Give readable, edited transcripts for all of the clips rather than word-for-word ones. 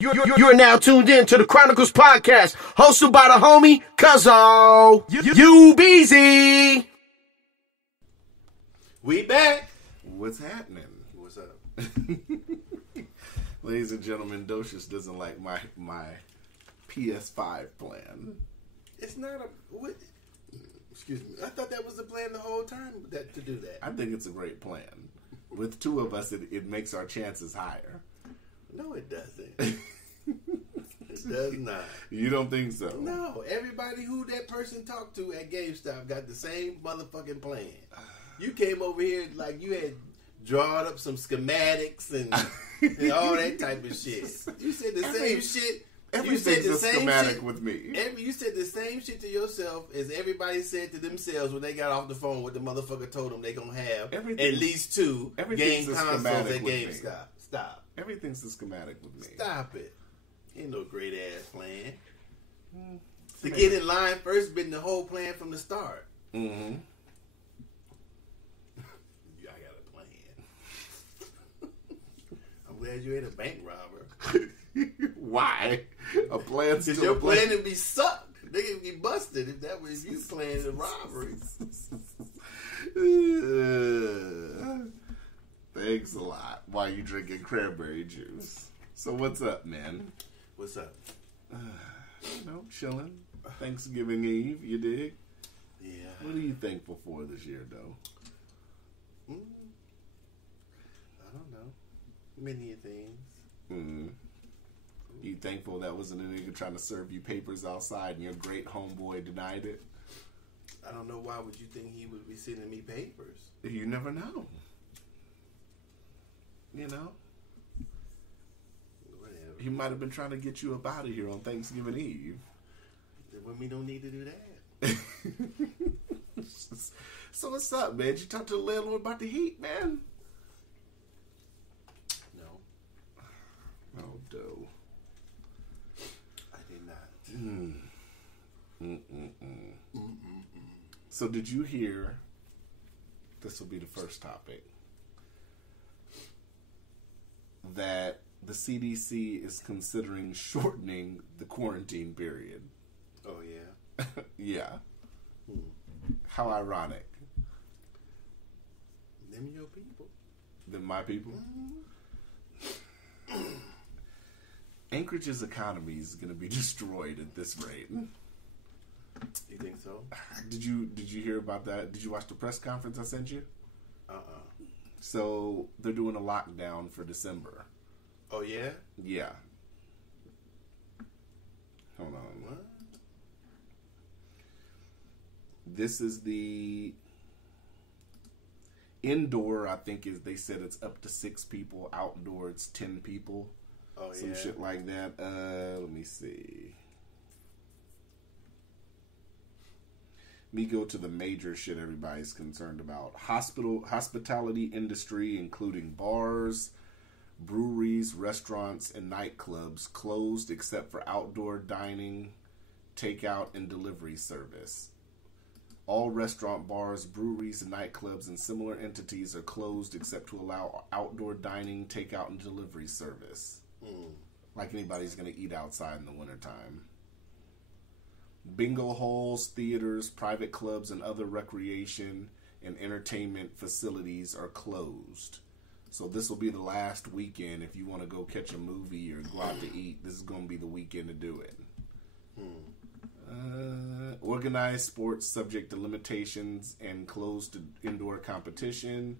You're now tuned in to the Chronicles Podcast, hosted by the homie Cuzzo. You busy? We back. What's happening? What's up? Ladies and gentlemen, Docious doesn't like my PS5 plan. It's not a what? Excuse me. I thought that was the plan the whole time. To do that. I think it's a great plan. With two of us, it makes our chances higher. No, it doesn't. It does not. You don't think so? No. Everybody who that person talked to at GameStop got the same motherfucking plan. You came over here like you had drawn up some schematics and all that type of shit. You said the same shit. Everything's a schematic with me. You said the same shit to yourself as everybody said to themselves when they got off the phone with the motherfucker told them they gonna have at least two game consoles at GameStop. Stop. Everything's a schematic with me. Stop it. Ain't no great ass plan. To get in line first been the whole plan from the start. Mm-hmm. I got a plan. I'm glad you ain't a bank robber. Why? A plan because your plan to be sucked. They can be busted if that was you planning a robbery. Thanks a lot. Why you drinking cranberry juice? So what's up, man? What's up? Chilling. Thanksgiving Eve, you dig? Yeah. What are you thankful for this year, though? I don't know. Many things. You thankful that wasn't a nigga trying to serve you papers outside and your great homeboy denied it? I don't know why would you think he would be sending me papers. You never know. You know? Whatever. He might have been trying to get you up out of here on Thanksgiving Eve. Then we don't need to do that. So what's up, man? Did you talk to the landlord about the heat, man? No. Oh, dough. I did not. So did you hear, this will be the first topic, that the CDC is considering shortening the quarantine period? Oh, yeah? Yeah. How ironic. Them your people. Them my people? Anchorage's economy is going to be destroyed at this rate. You think so? Did you hear about that? Did you watch the press conference I sent you? So they're doing a lockdown for December. Oh, yeah? Yeah. Hold on. What? This is the indoor, I think they said it's up to 6 people. Outdoor, it's 10 people. Oh, Some shit like that. Let me see. Me go to the major shit everybody's concerned about. Hospitality industry, including bars, breweries, restaurants, and nightclubs, closed except for outdoor dining, takeout, and delivery service. All restaurant, bars, breweries, and nightclubs and similar entities are closed except to allow outdoor dining, takeout, and delivery service. Like anybody's going to eat outside in the wintertime. Bingo halls, theaters, private clubs, and other recreation and entertainment facilities are closed. So this will be the last weekend if you want to go catch a movie or go out to eat. This is going to be the weekend to do it. Organized sports subject to limitations and closed to indoor competition.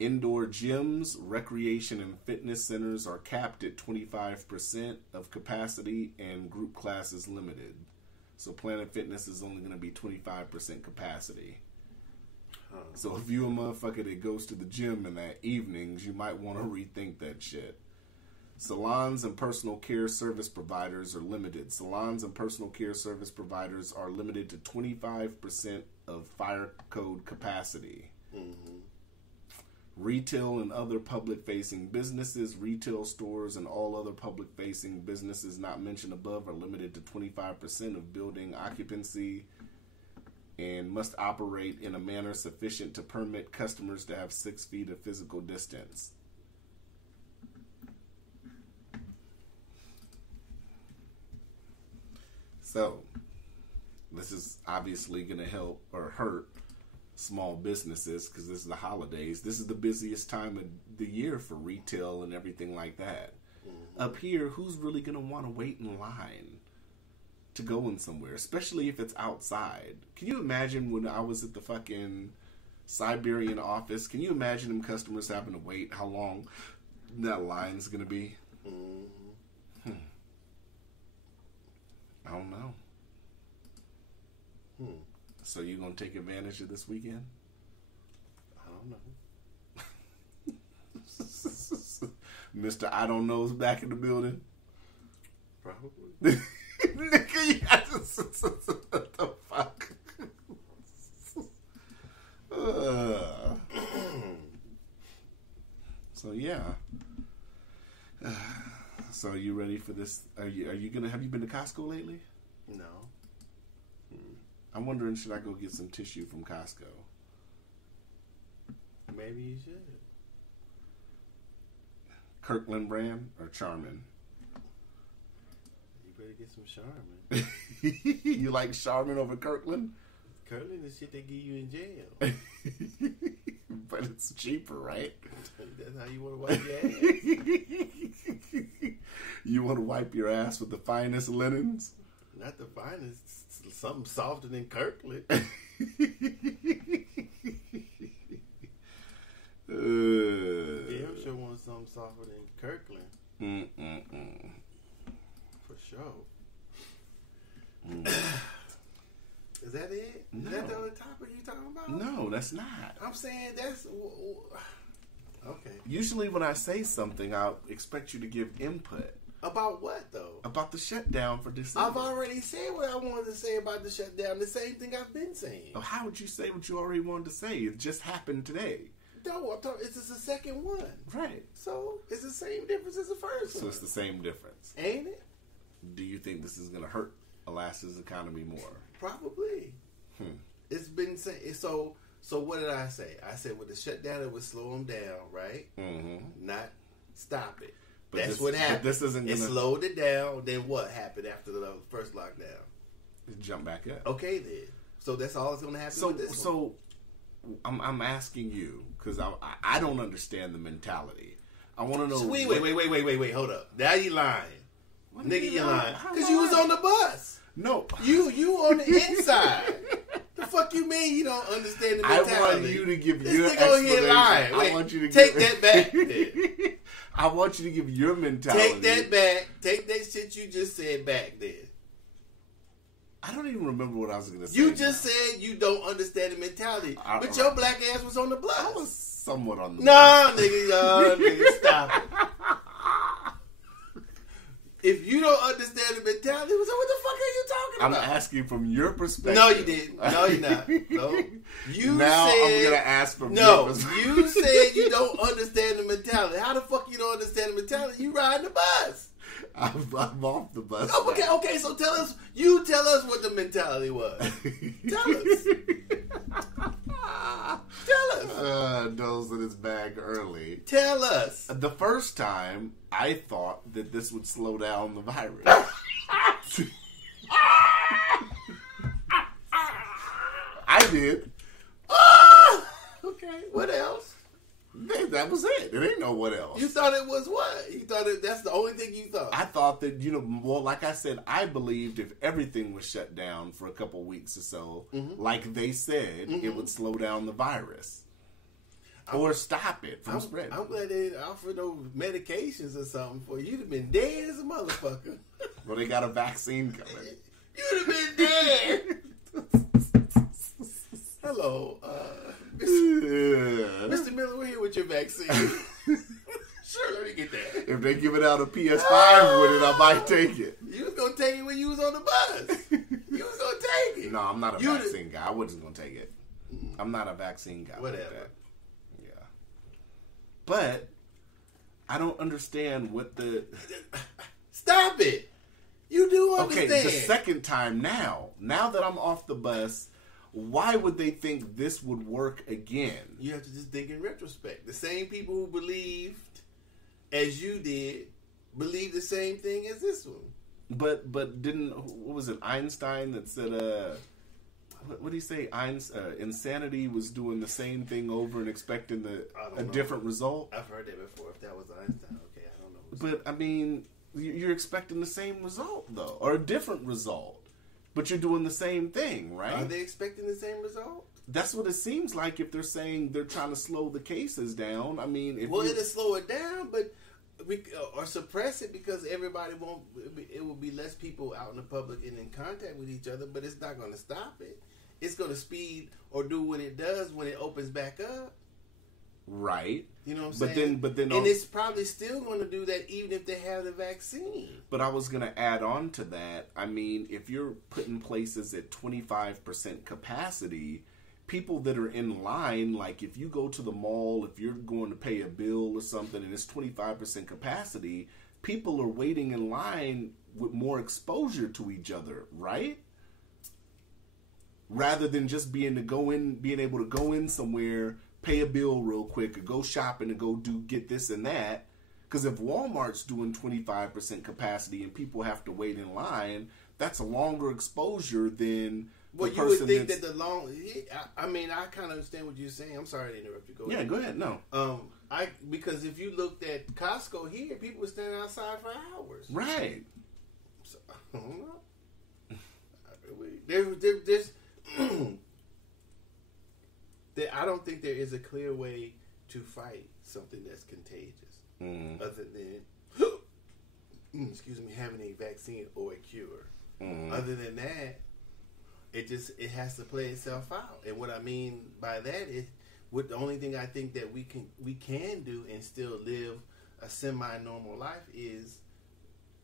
Indoor gyms, recreation, and fitness centers are capped at 25% of capacity and group classes limited. So Planet Fitness is only going to be 25% capacity. So if you a motherfucker that goes to the gym in the evenings, you might want to rethink that shit. Salons and personal care service providers are limited. Salons and personal care service providers are limited to 25% of fire code capacity. Retail and other public-facing businesses, retail stores, and all other public-facing businesses not mentioned above are limited to 25% of building occupancy and must operate in a manner sufficient to permit customers to have 6 feet of physical distance. So, this is obviously going to help or hurt small businesses because this is the holidays. This is the busiest time of the year for retail and everything like that. Mm-hmm. Up here, who's really going to want to wait in line to go in somewhere, especially if it's outside? Can you imagine when I was at the fucking Siberian office? Can you imagine them customers having to wait? How long that line's going to be? Mm-hmm. I don't know. So you gonna take advantage of this weekend? I don't know. Mr. I don't know's back in the building. Probably. Nigga, you got to... What the fuck? So yeah. So are you ready for this? Are you gonna? Have you been to Costco lately? No. I'm wondering, should I go get some tissue from Costco? Maybe you should. Kirkland brand or Charmin? You better get some Charmin. You like Charmin over Kirkland? Kirkland is shit they give you in jail. But it's cheaper, right? That's how you want to wipe your ass. You want to wipe your ass with the finest linens? Not the finest. Something softer than Kirkland. Yeah, I'm sure want something softer than Kirkland. For sure. Is that it? No. Is that the other topic you talking about? No, that's not. I'm saying that's... Okay. Usually when I say something, I'll expect you to give input. About what, though? About the shutdown for December. I've already said what I wanted to say about the shutdown. The same thing I've been saying. Oh, how would you say what you already wanted to say? It just happened today. No, I'm talking... It's just the second one. Right. So, it's the same difference as the first one. So it's the same difference. Ain't it? Do you think this is going to hurt Alaska's economy more? Probably. It's been saying... So what did I say? I said with the shutdown, it would slow them down, right? Mm-hmm. Not stop it. But that's what happened. This isn't gonna... It slowed it down. Then what happened after the first lockdown? It jumped back up. Okay, then. So that's all that's going to happen with this one. I'm asking you, because I don't understand the mentality. I want to know... Wait, hold up. Now you lying. Nigga, you lying. Because you was on the bus. No. You on the inside. The fuck you mean you don't understand the mentality? I want you to give your explanation. This nigga lying. Wait, I want you to take that back. Then. I want you to give your mentality. Take that back. Take that shit you just said back then. I don't even remember what I was going to say. You just said you don't understand the mentality. But your black ass was on the bus. I was somewhat on the bus. Nah, nigga, stop it. If you don't understand the mentality, so what the fuck are you talking about? I'm asking from your perspective. No, you didn't. No, you're not. No. You now said, I'm going to ask from your perspective. You said you don't understand the mentality. How the fuck you don't understand the mentality? You riding the bus. I'm off the bus. Okay, so tell us what the mentality was. Tell us. Tell us. Nose in his bag early. Tell us. The first time, I thought that this would slow down the virus. I did. Okay, what else? That was it. It ain't no what else. You thought it was what? You thought that's the only thing you thought? I thought that, well, like I said, I believed if everything was shut down for a couple weeks or so, like they said, it would slow down the virus. Or stop it from spreading. I'm glad they offered those medications or something for you. You'd have been dead as a motherfucker. Well, they got a vaccine coming. You'd have been dead. Hello, Mr. Miller, we're here with your vaccine. Sure, let me get that. If they give it out a PS5 with it, I might take it. You was going to take it when you was on the bus. You was going to take it. No, I'm not a vaccine guy. I wasn't going to take it. I'm not a vaccine guy. Whatever. Like that. Yeah. But I don't understand what the... Stop it. You do understand. Okay, the second time now that I'm off the bus... Why would they think this would work again? You have to just think in retrospect. The same people who believed, as you did, believe the same thing as this one. But didn't, what was it, Einstein that said, what did he say? Insanity was doing the same thing over and expecting a different result? I've heard that before. If that was Einstein, okay, I don't know. But, I mean, you're expecting the same result, though, or a different result. But you're doing the same thing, right? Are they expecting the same result? That's what it seems like if they're saying they're trying to slow the cases down. I mean, it'll slow it down, but or suppress it because everybody won't. It will be less people out in the public and in contact with each other, but it's not going to stop it. It's going to speed or do what it does when it opens back up. Right. You know what I'm saying? But then, and it's probably still going to do that even if they have the vaccine. But I was going to add on to that. I mean, if you're putting places at 25% capacity, people that are in line, like if you go to the mall, if you're going to pay a bill or something and it's 25% capacity, people are waiting in line with more exposure to each other, right? Rather than just being able to go in somewhere, pay a bill real quick, or go shopping and get this and that. Because if Walmart's doing 25% capacity and people have to wait in line, that's a longer exposure than... Well, you would think that the long... I mean, I kind of understand what you're saying. I'm sorry to interrupt you. Yeah, go ahead. No. Because if you looked at Costco here, people were standing outside for hours. Right. So, I don't know. There's... I don't think there is a clear way to fight something that's contagious. Other than... excuse me, having a vaccine or a cure. Other than that... It has to play itself out, and what I mean by that is, the only thing I think that we can do and still live a semi-normal life is,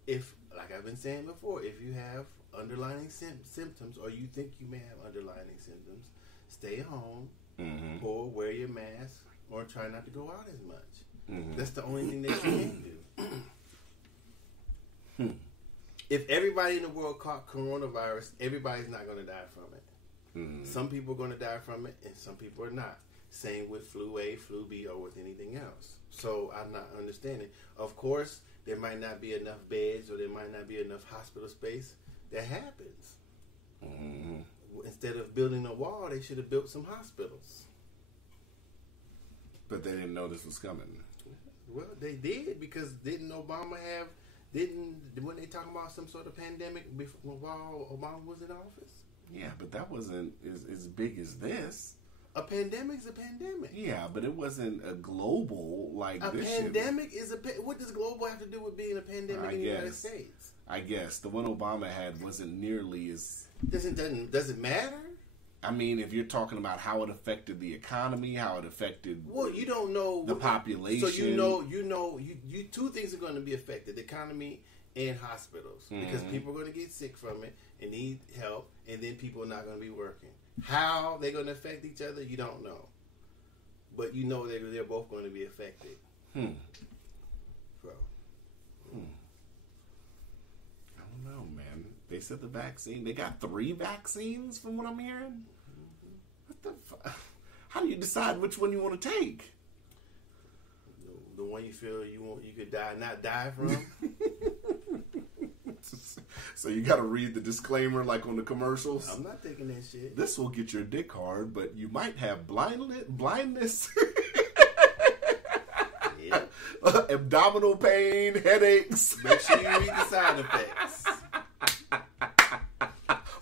if, like I've been saying before, if you have underlying symptoms or you think you may have underlying symptoms, stay home or wear your mask or try not to go out as much. That's the only thing that you can do. If everybody in the world caught coronavirus, everybody's not going to die from it. Some people are going to die from it, and some people are not. Same with flu A, flu B, or with anything else. So I'm not understanding. Of course, there might not be enough beds, or there might not be enough hospital space. That happens. Instead of building a wall, they should have built some hospitals. But they didn't know this was coming. Well, they did, because didn't Obama have... When they talking about some sort of pandemic while Obama was in office? Yeah, but that wasn't as big as this. A pandemic's a pandemic. Yeah, but it wasn't a global like this. A pandemic is a... What does global have to do with being a pandemic in the United States? I guess the one Obama had wasn't nearly as... Does it matter? I mean, if you're talking about how it affected the economy, how it affected... Well, you don't know... The population. So you two things are going to be affected. The economy and hospitals. Because people are going to get sick from it and need help, and then people are not going to be working. How they're going to affect each other, you don't know. But you know they're both going to be affected. So. I don't know, man. They said the vaccine... They got 3 vaccines from what I'm hearing? What the fuck? How do you decide which one you want to take? The one you feel you could not die from? So you got to read the disclaimer like on the commercials? I'm not taking that shit. This will get your dick hard, but you might have blindness. Yeah. Abdominal pain, headaches. Make sure you read the side effects.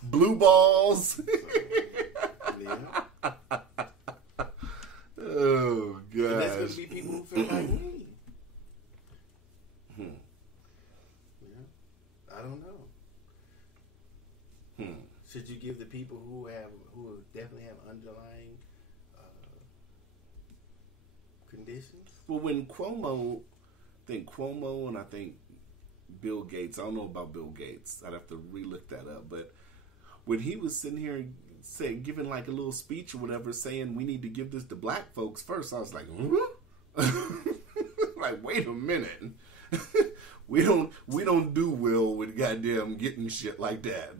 Blue balls. Yeah. Oh, God. And that's going to be people who feel like me. Yeah. I don't know. Should you give the people who definitely have underlying conditions? Well, when Cuomo and I think Bill Gates, I don't know about Bill Gates. I'd have to re-look that up. But when he was sitting here giving like a little speech or whatever, saying we need to give this to black folks first, I was like, like, wait a minute. we don't do well with goddamn getting shit like that.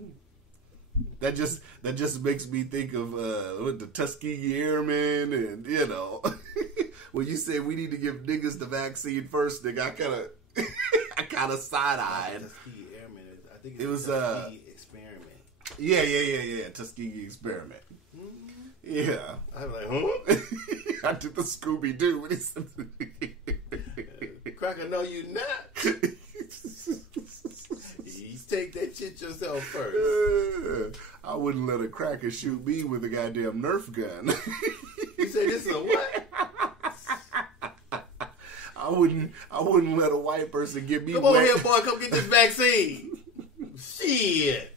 That just makes me think of the Tuskegee Airmen, and when you say we need to give niggas the vaccine first, nigga, I kind of side-eyed. Tuskegee Airmen, I think it was Tuskegee Experiment. Yeah. Tuskegee Experiment. Mm-hmm. Yeah. I was like, huh? I did the Scooby Doo when he said, Cracker, no, you not. You take that shit yourself first. I wouldn't let a cracker shoot me with a goddamn Nerf gun. You say this is a what? I wouldn't let a white person get me Come wet. on here, boy, come get this vaccine. Shit.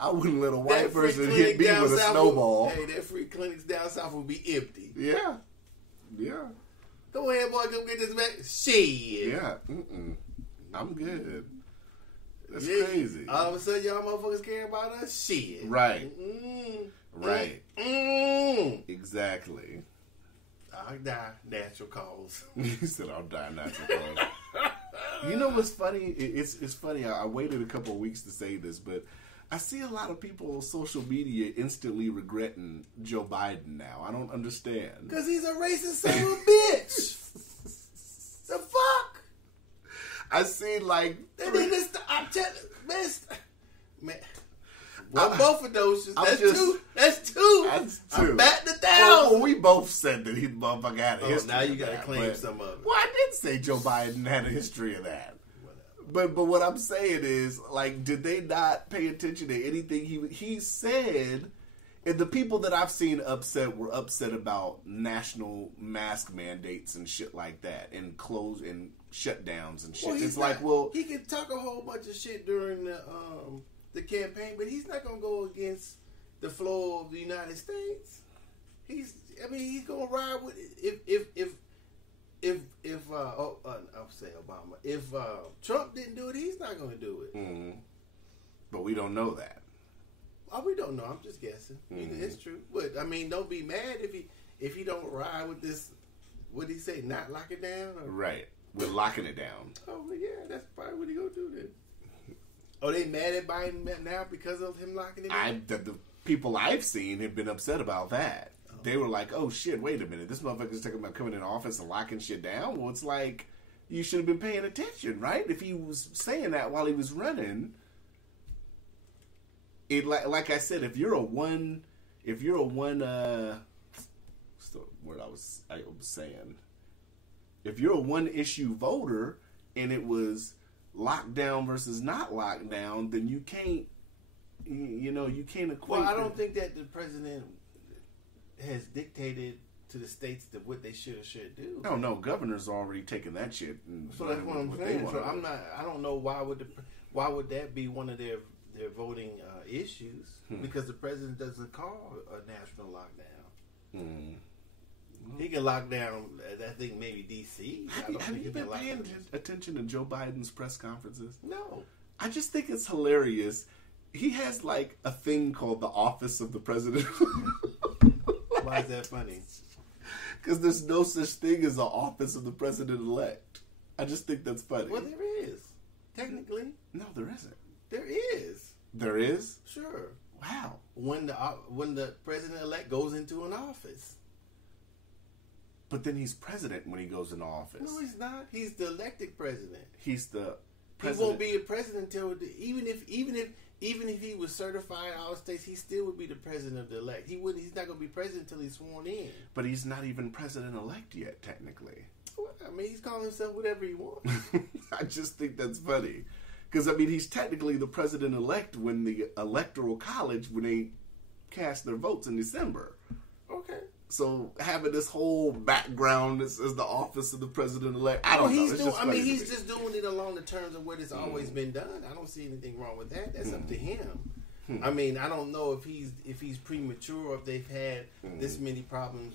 I wouldn't let a white person hit me with a snowball. Hey, that free clinics down south will be empty. Yeah. Come on here, boy, come get this vaccine. Shit. Yeah. I'm good. That's crazy. All of a sudden, y'all motherfuckers care about us? Shit. Right. Right. Exactly. I'll die natural cause. He said I'll die natural cause. You know what's funny? It's funny. I waited a couple of weeks to say this, but I see a lot of people on social media instantly regretting Joe Biden now. I don't understand. Because he's a racist son of a bitch. The fuck? I see like... And then I'm telling man. Well, both of those. That's two. That's two. I'm back to 1,000. Well, we both said that he motherfucker had a history. Now you got to claim some of it. Well, I did say Joe Biden had a history of that. But what I'm saying is, like, did they not pay attention to anything he said? And the people that I've seen upset were upset about national mask mandates and shit like that, and close and shutdowns and shit. Well, it's like, well, he can talk a whole bunch of shit during the campaign, but he's not gonna go against the flow of the United States. He's gonna ride with I'll say Obama. If Trump didn't do it, he's not gonna do it. Mm-hmm. But we don't know that. Oh, we don't know. I'm just guessing. Mm-hmm. It's true, but I mean, don't be mad if he don't ride with this. What did he say? Not lock it down. Right. We're locking it down. Oh, well, yeah. That's probably what he gonna do then. Are they mad at Biden now because of him locking it down? The people I've seen have been upset about that. Oh. They were like, "Oh shit! Wait a minute! This motherfucker's talking about coming in office and locking shit down." Well, it's like you should have been paying attention, right? If he was saying that while he was running. It like I said, if you're a one, what's the word I was saying? If you're a one issue voter and it was lockdown versus not lockdown, then you can't, you can't equate. Well, I don't think that the president has dictated to the states that what they should or should do. No, governors are already taking that shit. So that's what I'm saying. So I don't know why would that be one of their voting issues, because the president doesn't call a national lockdown. He can lock down, I think, maybe D.C. Have you been paying attention to Joe Biden's press conferences? No. I just think it's hilarious. He has like a thing called the Office of the President. Why is that funny? Because there's no such thing as an Office of the President-elect. I just think that's funny. Well, there is. Technically. No, there isn't. There is. There is? Sure. Wow. When the president-elect goes into an office. But then he's president when he goes into office. No, he's not. He's the elected president. He's the president. He won't be a president until even if he was certified all states, he still would be the president of the elect. He's not going to be president until he's sworn in. But he's not even president-elect yet, technically. Well, I mean, he's calling himself whatever he wants. I just think that's funny. Because, I mean, he's technically the president-elect when the Electoral College, when they cast their votes in December. Okay. So, having this whole background as the office of the president-elect, I don't know. He's just doing it along the terms of what it's always been done. I don't see anything wrong with that. That's up to him. I mean, I don't know if he's premature or if they've had this many problems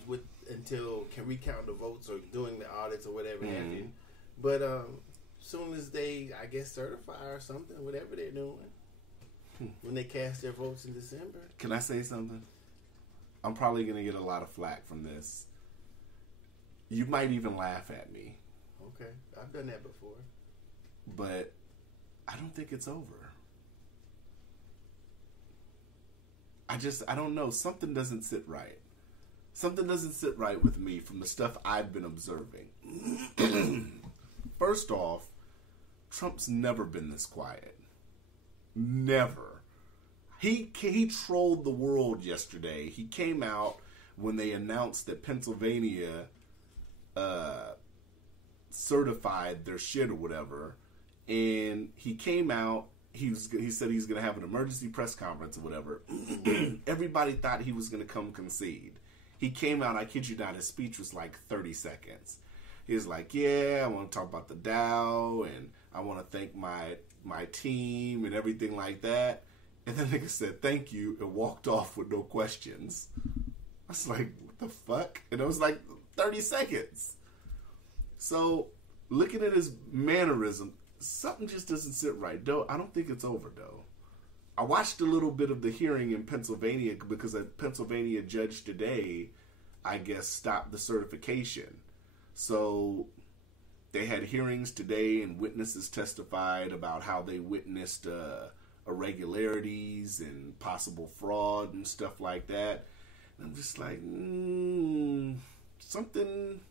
until can recount the votes or doing the audits or whatever have you. But soon as they, I guess, certify or something, whatever they're doing, when they cast their votes in December. Can I say something? I'm probably going to get a lot of flack from this. You might even laugh at me. Okay. I've done that before. But I don't think it's over. I don't know. Something doesn't sit right. Something doesn't sit right with me from the stuff I've been observing. First off, Trump's never been this quiet. Never. He trolled the world yesterday. He came out when they announced that Pennsylvania certified their shit or whatever, and he came out. He said he's going to have an emergency press conference or whatever. Everybody thought he was going to come concede. He came out, I kid you not, his speech was like 30 seconds. He was like, yeah, I want to talk about the Dow, and I want to thank my team and everything like that. And then nigga said, thank you, and walked off with no questions. I was like, what the fuck? And it was like 30 seconds. So, looking at his mannerism, something just doesn't sit right. Though, I don't think it's over, though. I watched a little bit of the hearing in Pennsylvania because a Pennsylvania judge today, I guess, stopped the certification. So they had hearings today and witnesses testified about how they witnessed irregularities and possible fraud and stuff like that. And I'm just like, something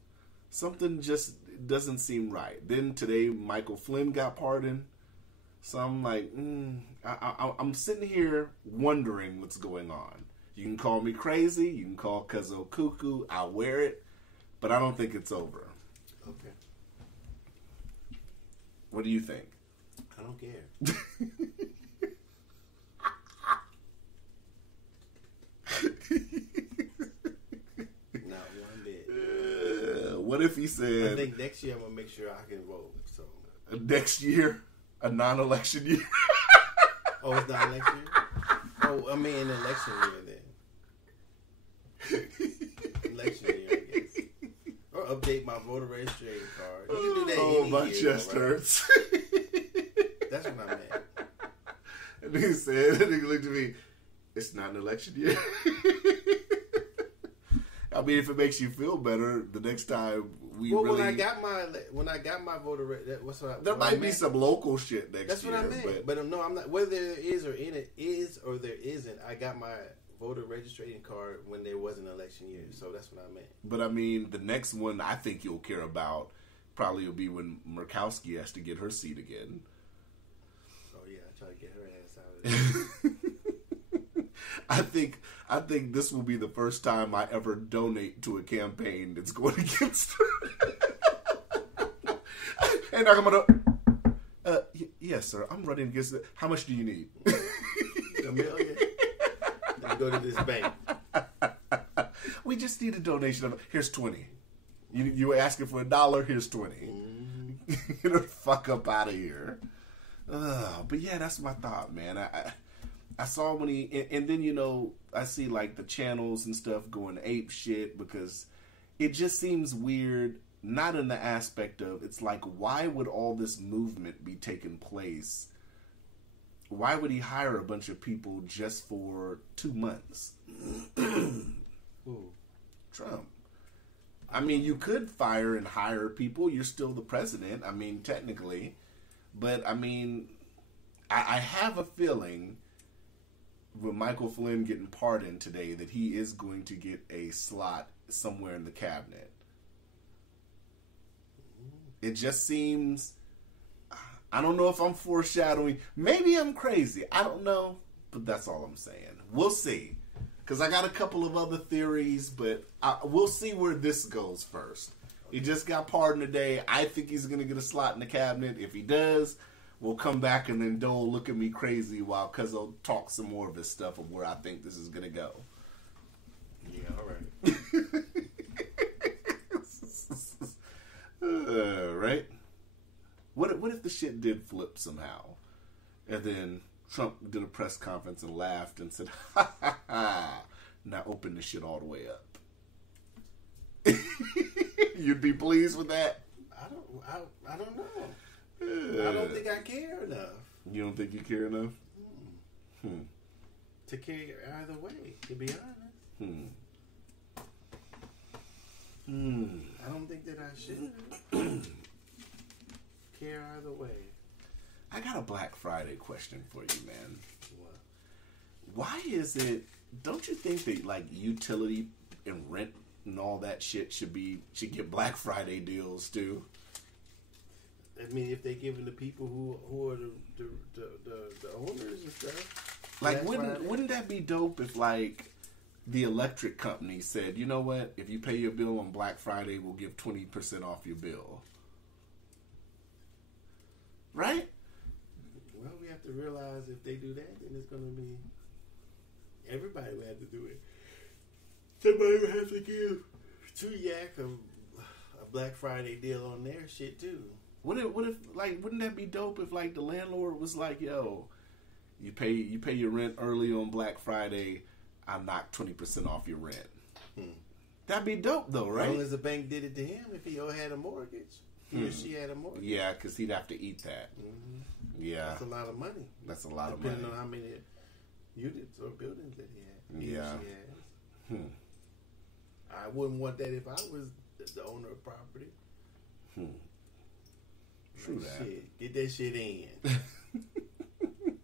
just doesn't seem right. Then today, Michael Flynn got pardoned. So I'm like, I'm sitting here wondering what's going on. You can call me crazy. You can call Cuzzo cuckoo. I'll wear it. But I don't think it's over. Okay. What do you think? I don't care. Not one bit. What if he said... I think next year I'm going to make sure I can vote. So next year? A non-election year? Oh, it's not election year? Oh, I mean election year then. Election year, I guess. Or update my voter registration card. You can do that any my year, chest right? hurts. That's what I meant. And he said, and he looked at me, it's not an election year. I mean, if it makes you feel better, the next time when I got my voter, there might be some local shit next year. That's what I meant. But no, I'm not. Whether there is or there isn't, I got my voter registration card when there was an election year. So that's what I meant. But I mean, the next one I think you'll care about probably will be when Murkowski has to get her seat again. Oh yeah, I try to get her ass out of there. I think this will be the first time I ever donate to a campaign that's going against her. And I'm gonna, yes, sir, I'm running against it. How much do you need? $1 million. Let me go to this bank. We just need a donation of. Here's 20. You were asking for $1. Here's 20. Mm-hmm. Get the fuck up out of here. But yeah, that's my thought, man. I saw when he, and then, I see like the channels and stuff going ape shit because it just seems weird, not in the aspect of, it's like, why would all this movement be taking place? Why would he hire a bunch of people just for 2 months? Who? Trump. I mean, you could fire and hire people. You're still the president. I mean, technically. But, I mean, I have a feeling with Michael Flynn getting pardoned today that he is going to get a slot somewhere in the cabinet. It just seems, I don't know if I'm foreshadowing. Maybe I'm crazy. I don't know. But that's all I'm saying. We'll see. Because I got a couple of other theories, but we'll see where this goes first. He just got pardoned today. I think he's going to get a slot in the cabinet. If he does, we'll come back and then Dole look at me crazy while Cuzzo talks some more of his stuff of where I think this is going to go. Yeah, all right. Right? What if the shit did flip somehow? And then Trump did a press conference and laughed and said, ha ha ha, now open this shit all the way up. You'd be pleased with that? I don't know. I don't think I care enough. You don't think you care enough? To care either way, to be honest. I don't think that I should care either way. I got a Black Friday question for you, man. What? Why is it, don't you think that like utility and rent and all that shit should get Black Friday deals too? I mean, if they giving the people who are the owners and stuff. Like, wouldn't that be dope if, like, the electric company said, you know what, if you pay your bill on Black Friday, we'll give 20% off your bill. Right? Well, we have to realize if they do that, then it's going to be... Everybody would have to do it. Somebody would have to give 2 yak a Black Friday deal on their shit, too. What if, like, wouldn't that be dope if, like, the landlord was like, yo, you pay your rent early on Black Friday, I knock 20% off your rent. That'd be dope, though, right? As long as the bank did it to him, if he had a mortgage. He or she had a mortgage. Yeah, because he'd have to eat that. Yeah. That's a lot of money. That's a lot of money. Depending on how many units or buildings that he had. Yeah. I wouldn't want that if I was the owner of property. True that. Shit, get that shit in.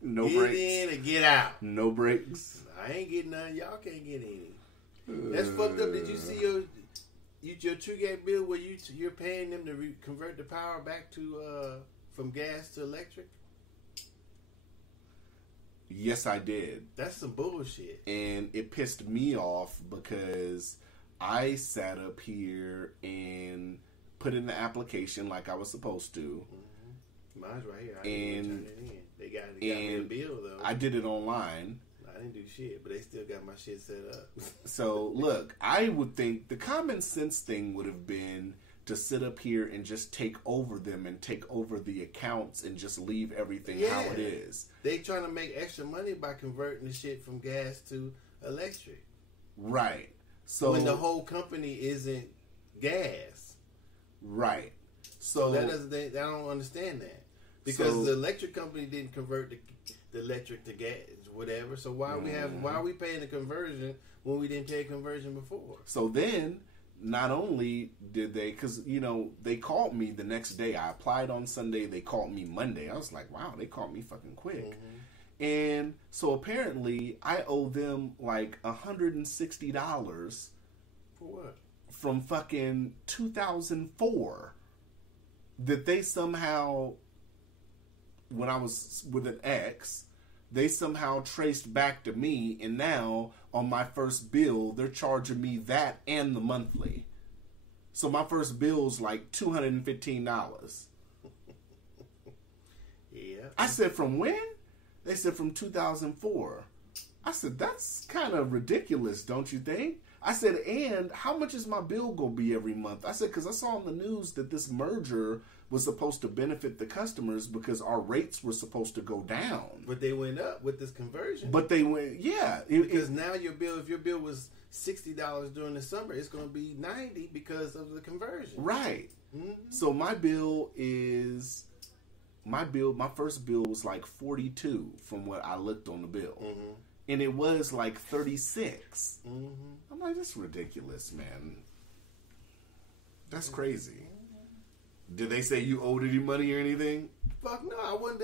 No get breaks. Get in or get out. No breaks. I ain't getting none. Y'all can't get any. That's fucked up. Did you see your true gas bill where you're paying them to convert the power back to from gas to electric? Yes, I did. That's some bullshit. And it pissed me off because I sat up here and put in the application like I was supposed to. Mine's right here. I didn't turn it in. They got me a bill though. I did it online. I didn't do shit, but they still got my shit set up. So look, I would think the common sense thing would have been to sit up here and just take over them and take over the accounts and just leave everything how it is. They trying to make extra money by converting the shit from gas to electric. Right. So when the whole company isn't gas. Right. So that doesn't. I don't understand that because the electric company didn't convert the electric to gas, whatever. So why are we paying the conversion when we didn't pay a conversion before? So then, not only did they, because they called me the next day. I applied on Sunday. They called me Monday. I was like, wow, they called me fucking quick. And so apparently, I owe them like $160 for what? From fucking 2004. That they somehow, when I was with an ex, they somehow traced back to me, and now on my first bill, they're charging me that and the monthly. So my first bill's like $215. Yeah. I said, from when? They said from 2004. I said, that's kind of ridiculous, don't you think? I said, and how much is my bill going to be every month? I said, because I saw on the news that this merger was supposed to benefit the customers because our rates were supposed to go down. But they went up with this conversion. But they went, yeah. Because now your bill, if your bill was $60 during the summer, it's going to be $90 because of the conversion. Right. So my first bill was like $42 from what I looked on the bill. And it was like $36. I'm like, that's ridiculous, man. That's crazy. Did they say you owed any money or anything? Fuck no, I wouldn't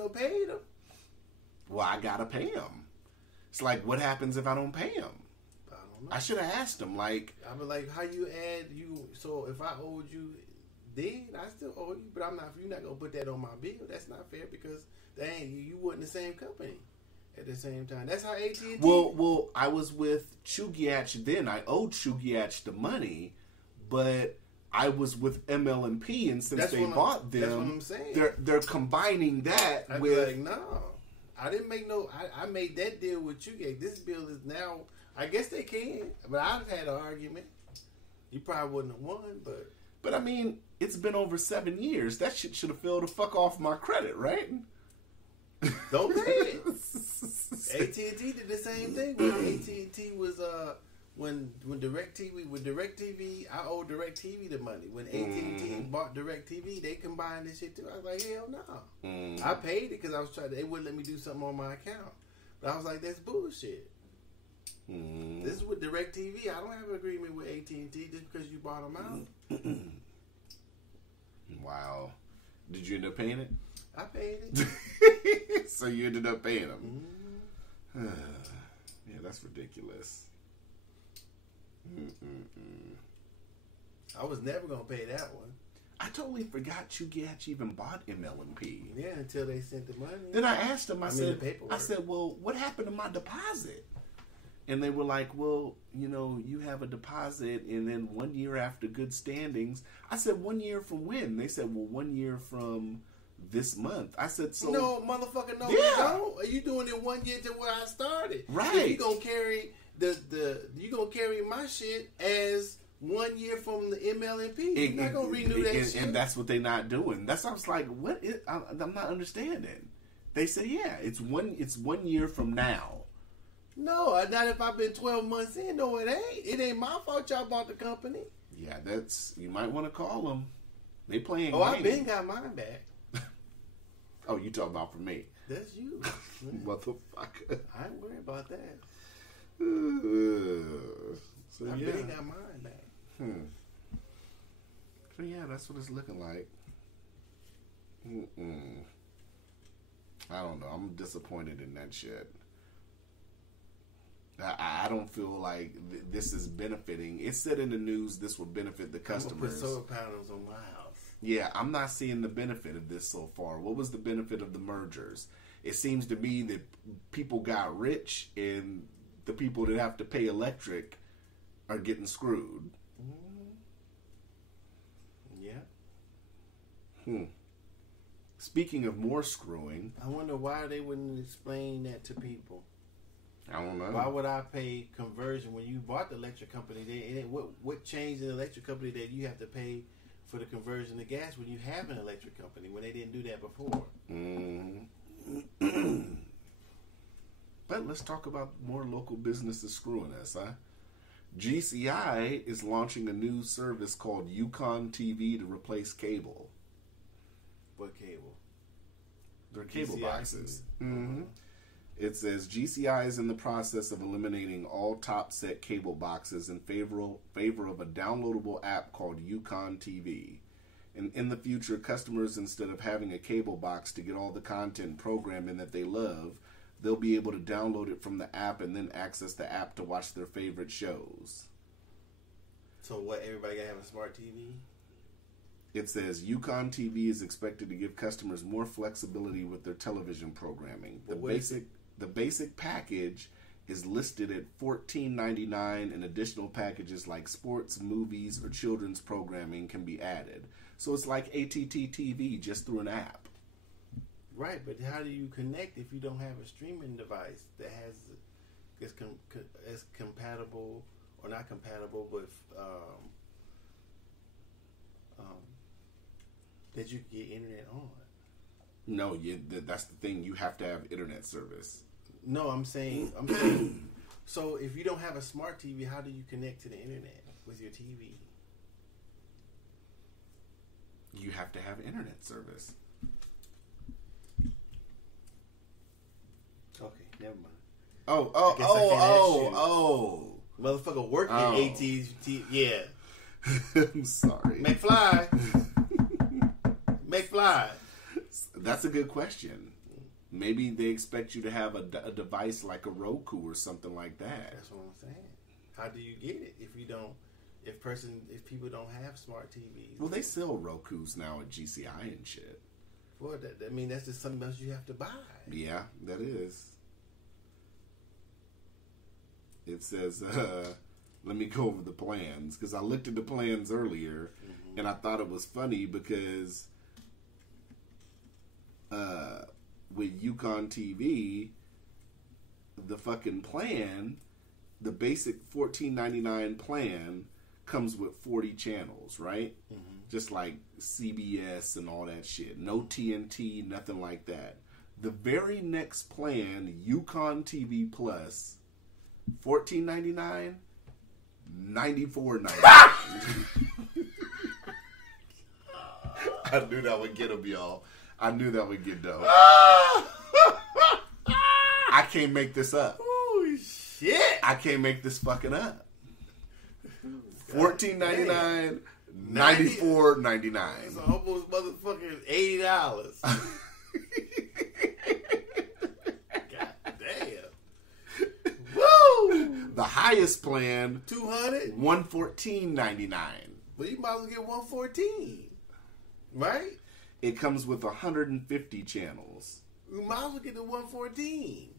have paid them. Well, I gotta pay them. It's like, what happens if I don't pay them? I don't know. I should have asked them. Like, I mean, like, how you add you? So if I owed you, then I still owe you, but I'm not. You're not gonna put that on my bill. That's not fair because you weren't the same company at the same time. That's how AT&T. Well, I was with Chugiach then. I owed Chugiach the money, but I was with ML&P, and since they bought them, that's what I'm saying. They're combining that I'd with. Be like, no, I didn't make no. I made that deal with Chugiach. This bill is now. I guess they can, but I've had an argument. You probably wouldn't have won, but. But I mean, it's been over 7 years. That shit should have fell the fuck off my credit, right? Don't pay it. AT&T did the same thing. When AT&T was when DirecTV, I owe DirecTV the money. When AT&T bought DirecTV, they combined this shit too. I was like, hell no. I paid it because I was trying. They wouldn't let me do something on my account, but I was like, that's bullshit. This is with DirecTV. I don't have an agreement with AT&T just because you bought them out. Wow. Did you end up paying it? I paid it. So you ended up paying them. Yeah, that's ridiculous. I was never going to pay that one. I totally forgot you even bought MLMP. Yeah, until they sent the money. Then I asked them, I said, paperwork. well, what happened to my deposit? And they were like, well, you have a deposit, and then 1 year after good standings. I said, 1 year from when? They said, well, 1 year from this month. I said, so... No, motherfucker, no, yeah. you don't. Are you doing it 1 year to where I started? Right. If you gonna carry you gonna carry my shit as 1 year from the MLMP. You're not gonna renew that shit. And that's what they're not doing. That's why I was like, I'm not understanding. They say, yeah, it's 1 year from now. No, not if I've been 12 months in. No, it ain't. It ain't my fault y'all bought the company. Yeah, you might want to call them. They playing games. I been got mine back. Oh, you talking about for me? That's you. Motherfucker. I ain't worried about that. So I yeah. been got mine back. So yeah, that's what it's looking like. I don't know. I'm disappointed in that shit. I don't feel like this is benefiting. It said in the news this will benefit the customers. I'm gonna put solar panels on my house. Yeah, I'm not seeing the benefit of this so far. What was the benefit of the mergers? It seems to me that people got rich and the people that have to pay electric are getting screwed. Yeah. Speaking of more screwing, I wonder why they wouldn't explain that to people. I don't know. Why would I pay conversion when you bought the electric company? What changed in the electric company that you have to pay for the conversion to gas when you have an electric company when they didn't do that before? But let's talk about more local businesses screwing us, huh? GCI is launching a new service called Yukon TV to replace cable. What cable? They're cable GCI boxes. It says GCI is in the process of eliminating all top set cable boxes in favor of a downloadable app called Yukon TV. And in the future, customers, instead of having a cable box to get all the content and programming that they love, they'll be able to download it from the app and then access the app to watch their favorite shows. So what, everybody gotta have a smart TV? It says Yukon TV is expected to give customers more flexibility with their television programming. The basic package is listed at $14.99, and additional packages like sports, movies, or children's programming can be added. So it's like ATT TV just through an app. Right, but how do you connect if you don't have a streaming device that is compatible or not compatible with that you can get internet on? No, that's the thing. You have to have internet service. No, I'm saying. So if you don't have a smart TV, how do you connect to the internet with your TV? You have to have internet service. Okay, never mind. Oh. Motherfucker working at AT&T. Yeah. I'm sorry. McFly. That's a good question. Maybe they expect you to have a device like a Roku or something like that. That's what I'm saying. How do you get it if you don't? If people don't have smart TVs? Well, they sell Rokus now at GCI and shit. Well, that's just something else you have to buy. Yeah, that is. It says, let me go over the plans, because I looked at the plans earlier, and I thought it was funny because with Yukon TV, the fucking plan, the basic $14.99 plan comes with 40 channels, right? Just like CBS and all that shit. No TNT, nothing like that. The very next plan, Yukon TV Plus, $14.99, $94.99. I knew that would get them, y'all. I knew that would get dope. I can't make this up. Oh shit! I can't make this fucking up. $14.99, $94.99. It's almost motherfucking $80. God damn. Woo! The highest plan, $200. $114.99. But you might as well get $114. Right? It comes with 150 channels. You might as well get the 114.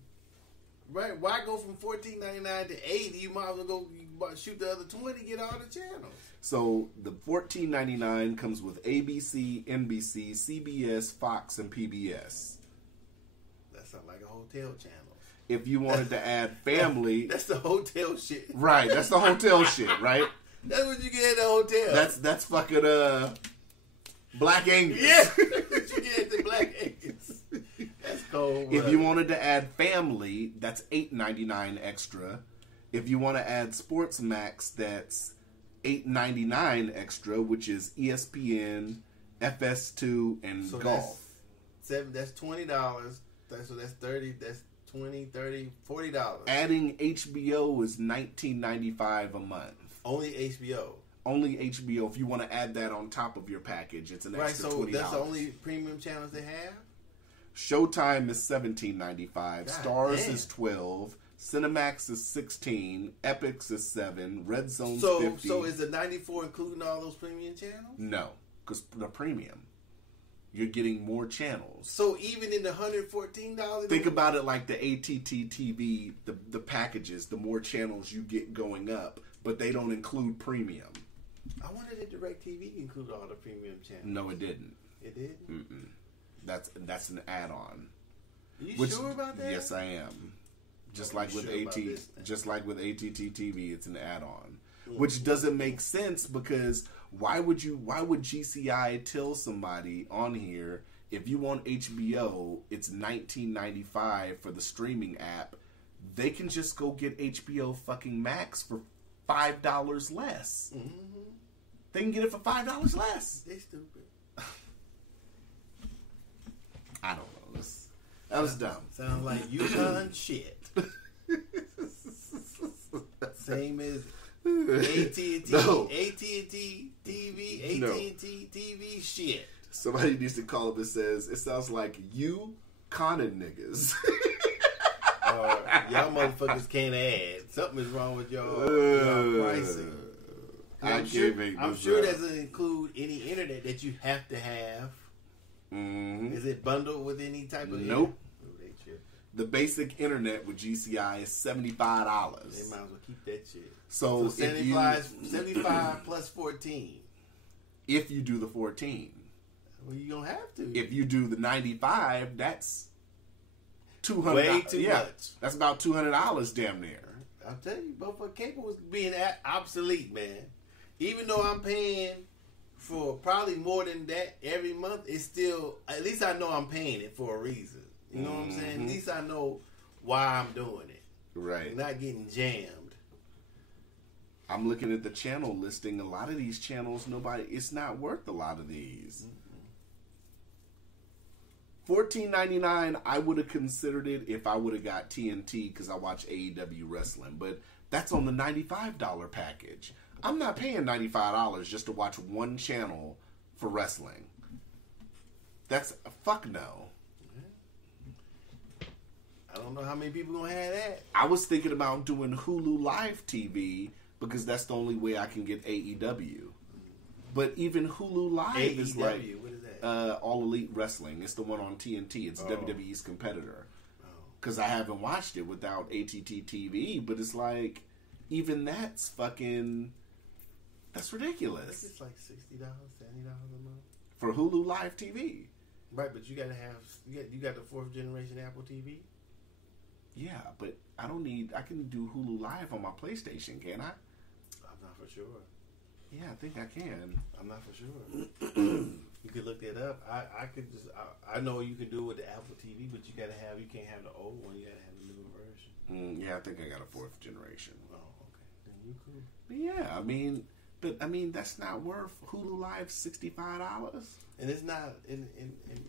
Right? Why go from $14.99 to $80? You might as well go shoot the other 20, get all the channels. So the $14.99 comes with ABC, NBC, CBS, Fox, and PBS. That sounds like a hotel channel. If you wanted to add family, that's the hotel shit. Right, that's the hotel shit, right? That's what you get at the hotel. That's fucking Black Angus. Yeah, you get at the Black Angus. That's cold. If you wanted to add family, that's $8.99 extra. If you want to add Sports Max, that's $8.99 extra, which is ESPN, FS2, and golf. That's $20. That's $30. That's $20, $30, $40. Adding HBO is $19.95 a month. Only HBO. Only HBO. If you want to add that on top of your package, it's an extra $20. That's the only premium channels they have? Showtime is $17.95. Stars damn. is $12. Cinemax is $16. Epix is $7. Red Zone's $50. $50. So is the $94 including all those premium channels? No, because the premium. You're getting more channels. So even in the $114... Think about it like the ATT TV, the packages, the more channels you get going up, but they don't include premium. I wondered if DirecTV included all the premium channels. No, it didn't. It did? Mm-mm. That's an add-on. Are you sure about that? Yes, I am. Just like with ATT TV, it's an add-on, which doesn't make sense because why would GCI tell somebody on here if you want HBO, it's $19.95 for the streaming app? They can just go get HBO fucking Max for $5 less. Mm-hmm. They can get it for $5 less. They stupid. I don't know. That was dumb. Sounds like you done shit. Same as AT&T, No. AT&T TV, AT&T TV shit. Somebody needs to call up and says, it sounds like you conning niggas. Y'all motherfuckers can't add. Something is wrong with y'all pricing. I'm sure it doesn't include any internet that you have to have. Mm-hmm. Is it bundled with any type of Nope. The basic internet with GCI is $75. They might as well keep that shit. So 75 plus 14. If you do the 14. Well, you don't have to. If you do the 95, that's $200. Way too much. That's about $200 damn near. I'll tell you, but cable was being obsolete, man. Even though I'm paying for probably more than that every month, it's still, at least I know I'm paying it for a reason. You know what I'm saying? At least I know why I'm doing it. Right. I'm not getting jammed. I'm looking at the channel listing. A lot of these channels, it's not worth a lot of these. $14.99, I would have considered it if I would have got TNT because I watch AEW wrestling. But that's on the $95 package. I'm not paying $95 just to watch one channel for wrestling. That's a fuck no. I don't know how many people gonna have that. I was thinking about doing Hulu Live TV because that's the only way I can get AEW. But even Hulu Live is like what is that? All Elite Wrestling. It's the one on TNT. It's WWE's competitor. Because I haven't watched it without ATT TV. But it's like, even that's fucking, that's ridiculous. It's like $60, $70 a month for Hulu Live TV. Right, but you gotta have you got the 4th generation Apple TV. Yeah, but I don't need. I can do Hulu Live on my PlayStation, can I? I'm not for sure. Yeah, I think I can. I'm not for sure. You could look that up. I could just. I know you can do it with the Apple TV, but you can't have the old one. You gotta have the newer version. Yeah, I think I got a 4th generation. Oh, okay. Then you could. But yeah, I mean, that's not worth Hulu Live $65. And it's not. And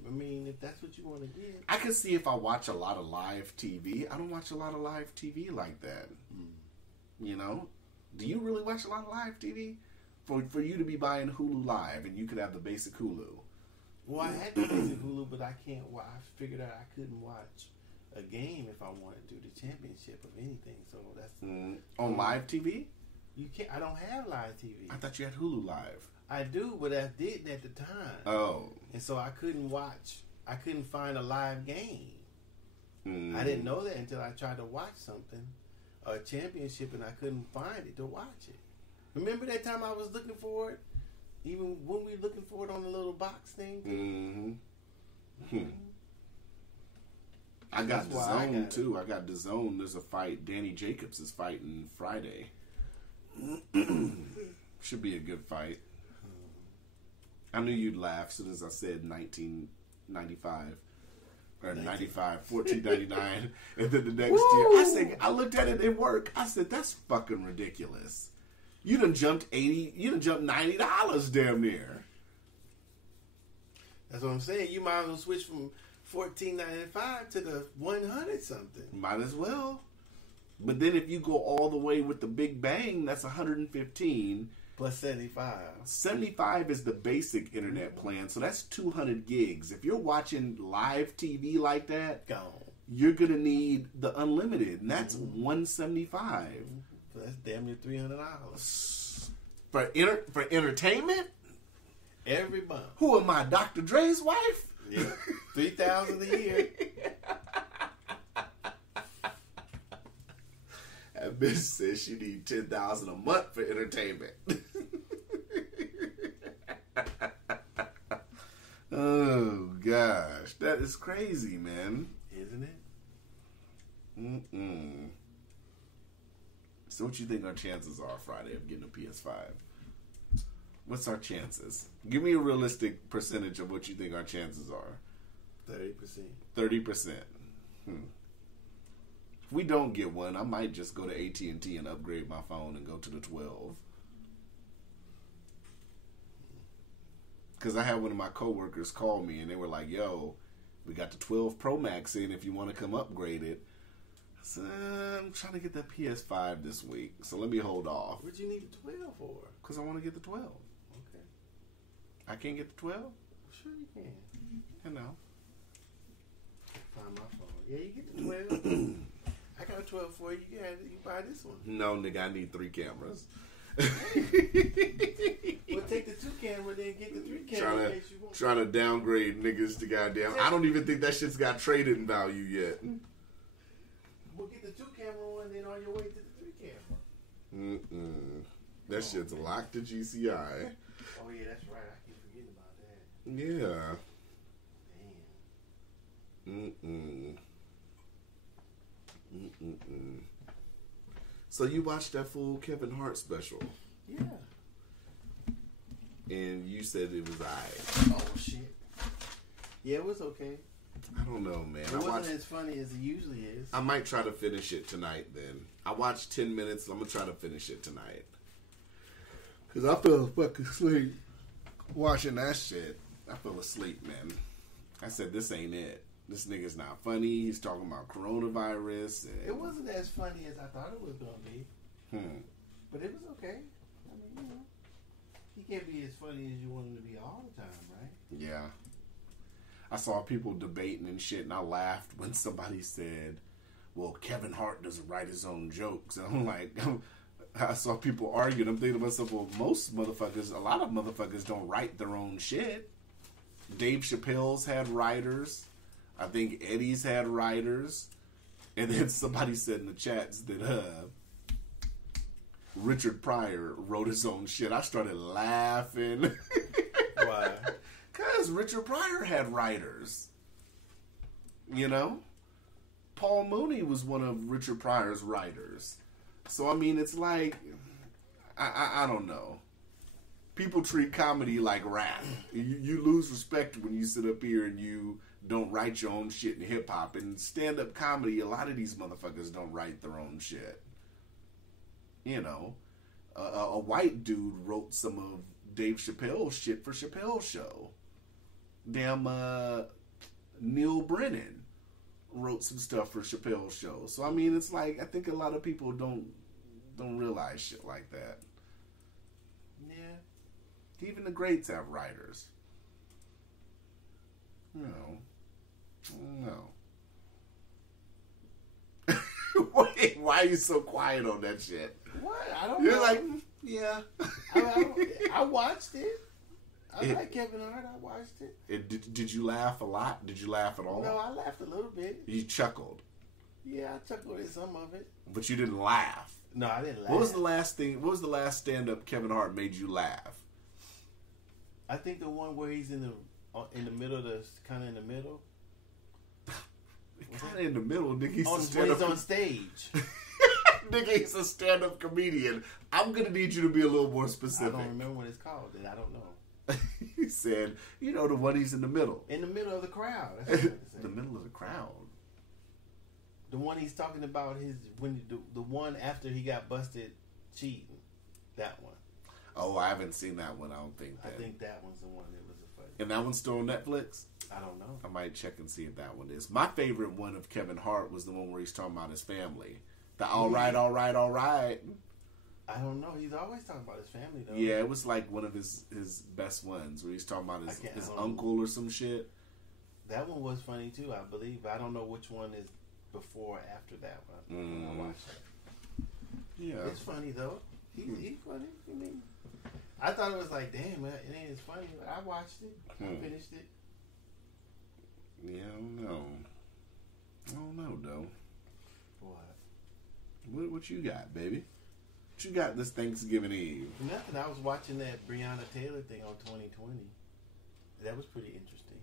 I mean, if that's what you want to get, I can see if I watch a lot of live TV. I don't watch a lot of live TV like that. You know, do you really watch a lot of live TV? For you to be buying Hulu Live and you could have the basic Hulu. Well, I had the basic Hulu, but I can't watch. I figured out I couldn't watch a game if I wanted to, the championship of anything. So that's on live TV. You can't. I don't have live TV. I thought you had Hulu Live. I do, but I didn't at the time. Oh. And so I couldn't watch. I couldn't find a live game. Mm. I didn't know that until I tried to watch something, a championship, and I couldn't find it to watch it. Remember that time I was looking for it? Even when we were looking for it on the little box thing? Mm-hmm. I got the zone too. I got the zone. There's a fight. Danny Jacobs is fighting Friday. Should be a good fight. I knew you'd laugh as soon as I said 1995 or 95, 14.99, and then the next year I looked at it at work. I said, "That's fucking ridiculous. You done jumped $90 damn near." That's what I'm saying. You might as well switch from $14.95 to the 100 something. Might as well. But then if you go all the way with the Big Bang, that's 115 plus 75. 75 is the basic internet plan, so that's 200 gigs. If you're watching live TV like that, gone. You're gonna need the unlimited, and that's $175. So that's damn near $300 for entertainment. Every month. Who am I, Dr. Dre's wife? Yeah, $3,000 a year. That bitch says she need $10,000 a month for entertainment. Oh gosh, that is crazy, man. Isn't it? So, what you think our chances are Friday of getting a PS5? What's our chances? Give me a realistic percentage of what you think our chances are. 30%. 30%. If we don't get one, I might just go to AT&T and upgrade my phone and go to the 12. Because I had one of my coworkers call me and they were like, "Yo, we got the 12 Pro Max in if you want to come upgrade it." I said, "I'm trying to get that PS5 this week, so let me hold off." What'd you need the 12 for? Because I want to get the 12. Okay. I can't get the 12? Sure you can. I know. Find my phone. Yeah, you get the 12. I got a 12 for you. You buy this one. No, nigga, I need 3 cameras. Well, take the 2 camera, then get the 3 camera in case you want. Trying to downgrade niggas to goddamn. I don't even think that shit's got traded value yet. Well, get the 2 camera one, then on your way to the 3 camera. That shit's locked to GCI. Oh yeah, that's right. I keep forgetting about that. Yeah. Damn. So you watched that full Kevin Hart special? Yeah. And you said it was alright. Oh shit. Yeah, it was okay. I don't know, man. It wasn't as funny as it usually is. I might try to finish it tonight then. I watched 10 minutes. I'm going to try to finish it tonight. Because I fell fucking asleep watching that shit. I fell asleep, man. I said, this ain't it. This nigga's not funny. He's talking about coronavirus. And... It wasn't as funny as I thought it was going to be. But it was okay. I mean, you know. He can't be as funny as you want him to be all the time, right? Yeah. I saw people debating and shit, and I laughed when somebody said, "Well, Kevin Hart doesn't write his own jokes." And I'm like, I saw people arguing. I'm thinking to myself, well, a lot of motherfuckers don't write their own shit. Dave Chappelle's had writers. I think Eddie's had writers. And then somebody said in the chats that Richard Pryor wrote his own shit. I started laughing. Why? Because Richard Pryor had writers. You know? Paul Mooney was one of Richard Pryor's writers. So, I mean, it's like, I don't know. People treat comedy like rap. You lose respect when you sit up here and you don't write your own shit in hip-hop. And stand-up comedy, a lot of these motherfuckers don't write their own shit. You know? A white dude wrote some of Dave Chappelle's shit for Chappelle's show. Damn, Neil Brennan wrote some stuff for Chappelle's show. So, I mean, it's like, I think a lot of people don't realize shit like that. Yeah. Even the greats have writers. No. Wait, why are you so quiet on that shit? What? I don't You're know. like, Yeah. I watched it. I like Kevin Hart. I watched it. Did you laugh a lot? Did you laugh at all? No, I laughed a little bit. You chuckled. Yeah, I chuckled at some of it. But you didn't laugh. No, I didn't laugh. What was the last stand-up Kevin Hart made you laugh? I think the one where he's in the middle, kind of in the middle. Kind of in the middle, nigga. He's when he's on stage. Nigga, he's a stand-up comedian. I'm gonna need you to be a little more specific. I don't remember what it's called. I don't know. He said, "You know, the one he's in the middle." In the middle of the crowd. That's what I The middle of the crowd. The one he's talking about the one after he got busted cheating. That one. Oh, I haven't seen that one. I don't think that. I think that one's the one that was a funny. And that one's still on Netflix? I don't know. I might check and see if that one is. My favorite one of Kevin Hart was the one where he's talking about his family. The all right. I don't know. He's always talking about his family, though. Yeah, it was like one of his best ones where he's talking about his uncle or some shit. That one was funny, too, I believe. I don't know which one is before or after that one when I watched it. Yeah. It's funny, though. He's funny. I mean, I thought it was like, damn, it ain't as funny. But I watched it. I finished it. Yeah, I don't know, though. What you got, baby? What you got this Thanksgiving Eve? Nothing. I was watching that Breonna Taylor thing on 2020. That was pretty interesting.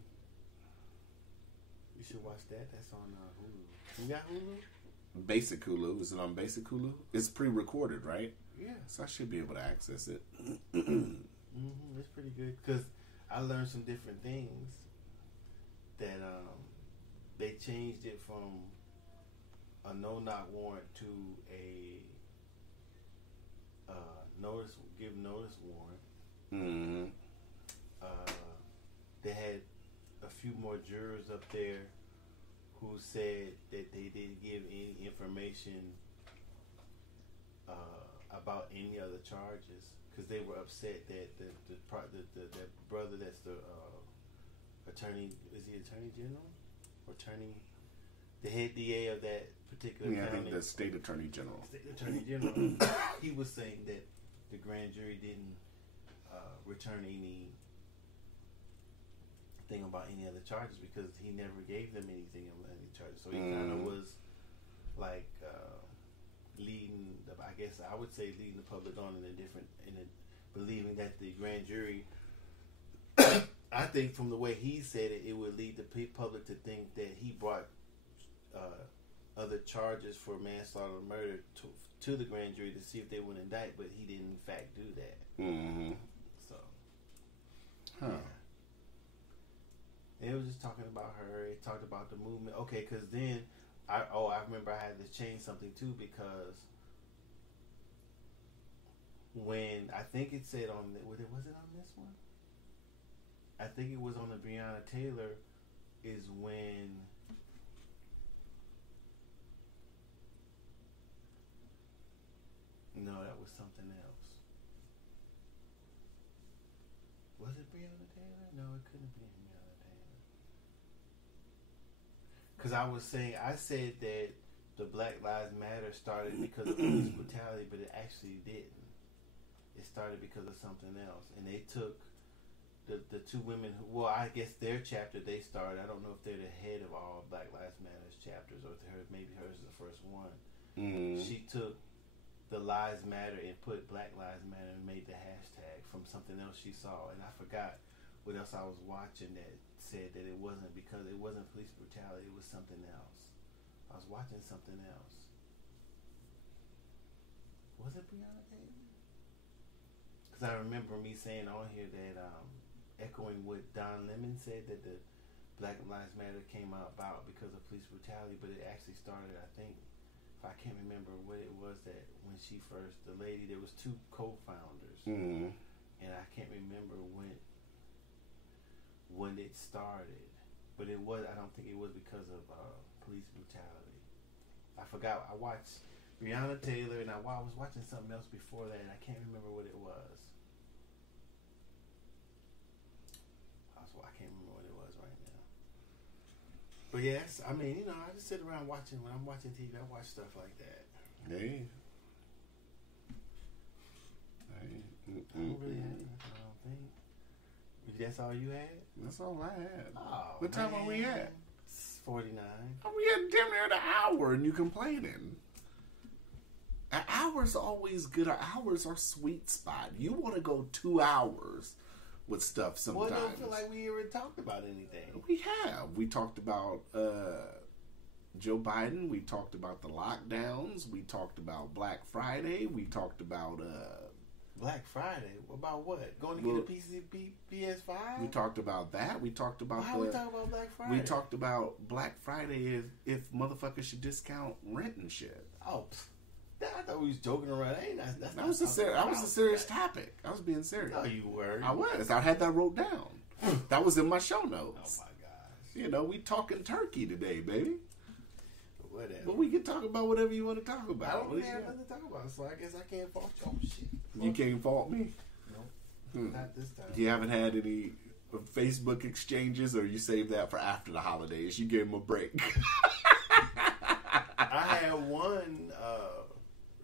You should watch that. That's on Hulu. You got Hulu? Basic Hulu. Is it on Basic Hulu? It's pre-recorded, right? Yeah. So I should be able to access it. It's pretty good because I learned some different things that they changed it from a no-knock warrant to a give notice warrant. They had a few more jurors up there who said that they didn't give any information about any other charges because they were upset that that brother that's the attorney, is he attorney general or the head DA of that particular county? I think the state attorney general. He was saying that the grand jury didn't return anything about any other charges because he never gave them anything about any charges. So he kind of was like leading, I guess I would say, leading the public on believing that the grand jury. I think from the way he said it, it would lead the public to think that he brought other charges for manslaughter or murder to the grand jury to see if they would indict, but he didn't in fact do that. So, And it was just talking about her. It talked about the movement. Okay, because then I remember I had to change something too because when I think it said was it on this one? I think it was on the Breonna Taylor is when no, that was something else. Was it Breonna Taylor? No, it couldn't be Breonna Taylor. Because I said that the Black Lives Matter started because of police brutality, but it actually didn't. It started because of something else. And they took the two women who, I guess their chapter they started, I don't know if they're the head of all Black Lives Matter chapters or maybe hers is the first one. She took the Lives Matter and put Black Lives Matter and made the hashtag from something else she saw. And I forgot what else I was watching that said that it wasn't because it wasn't police brutality, it was something else. I was watching something else. Was it Breonna Taylor? Because I remember me saying on here that echoing what Don Lemon said, that the Black Lives Matter came about because of police brutality, but it actually started, I think, I can't remember what it was that when she first, the lady, there was two co-founders, and I can't remember when it started, but it was, I don't think it was because of police brutality. I forgot. I watched Breonna Taylor, and I was watching something else before that, and I can't remember what it was. I can't remember what it was right now. But yes, I mean, I just sit around watching. When I'm watching TV, I watch stuff like that. Hey. I don't really have. I don't think. That's all you had? That's all I had. Oh, what time are we at? 49. We had damn near an hour, and you complaining. An hour's always good. An hour's our sweet spot. You want to go 2 hours with stuff sometimes. Well, I don't feel like we ever talked about anything. We have. We talked about Joe Biden. We talked about the lockdowns. We talked about Black Friday. We talked about Black Friday? About what? Going to get a PS5? We talked about that. We talked about Why we talking about Black Friday? We talked about Black Friday if motherfuckers should discount rent and shit. Oh, I thought we was joking around. That was a serious topic. I was being serious. No, you were. I was. I had that wrote down. That was in my show notes. Oh my gosh. You know, we talking turkey today, baby. Whatever. But we can talk about whatever you want to talk about. I don't really have nothing to talk about, so I guess I can't fault you. Oh shit. You can't fault me. No, not this time. You haven't had any Facebook exchanges, or you saved that for after the holidays? You gave him a break. I had one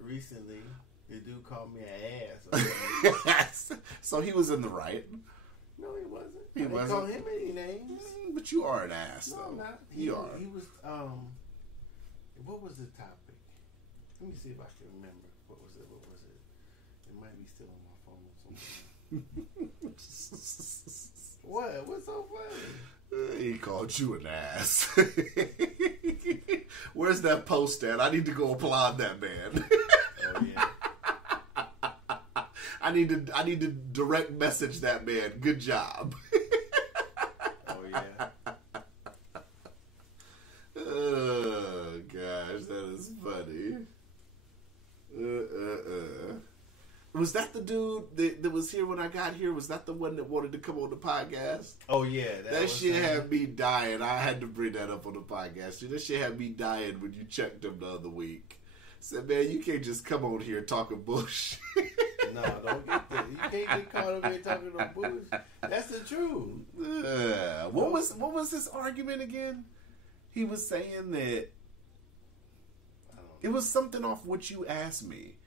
recently. The dude called me an ass. So he was in the right. No, he wasn't. He wasn't. I didn't call him any names. But you are an ass, no, though. I'm not. You are. He was. What was the topic? Let me see if I can remember. What was it? It might be still on my phone or something. What? What's so funny? He called you an ass. Where's that post at? I need to go applaud that man. Oh yeah. I need to direct message that man. Good job. Oh yeah. Oh gosh, that is funny. Was that the dude that was here when I got here? Was that the one that wanted to come on the podcast? Oh yeah, that shit had me dying. I had to bring that up on the podcast. That shit had me dying when you checked him the other week. Said, man, you can't just come on here talking bullshit. No, don't get that. You can't get caught up here talking no bullshit. That's the truth. What was his argument again? He was saying that it was something off what you asked me.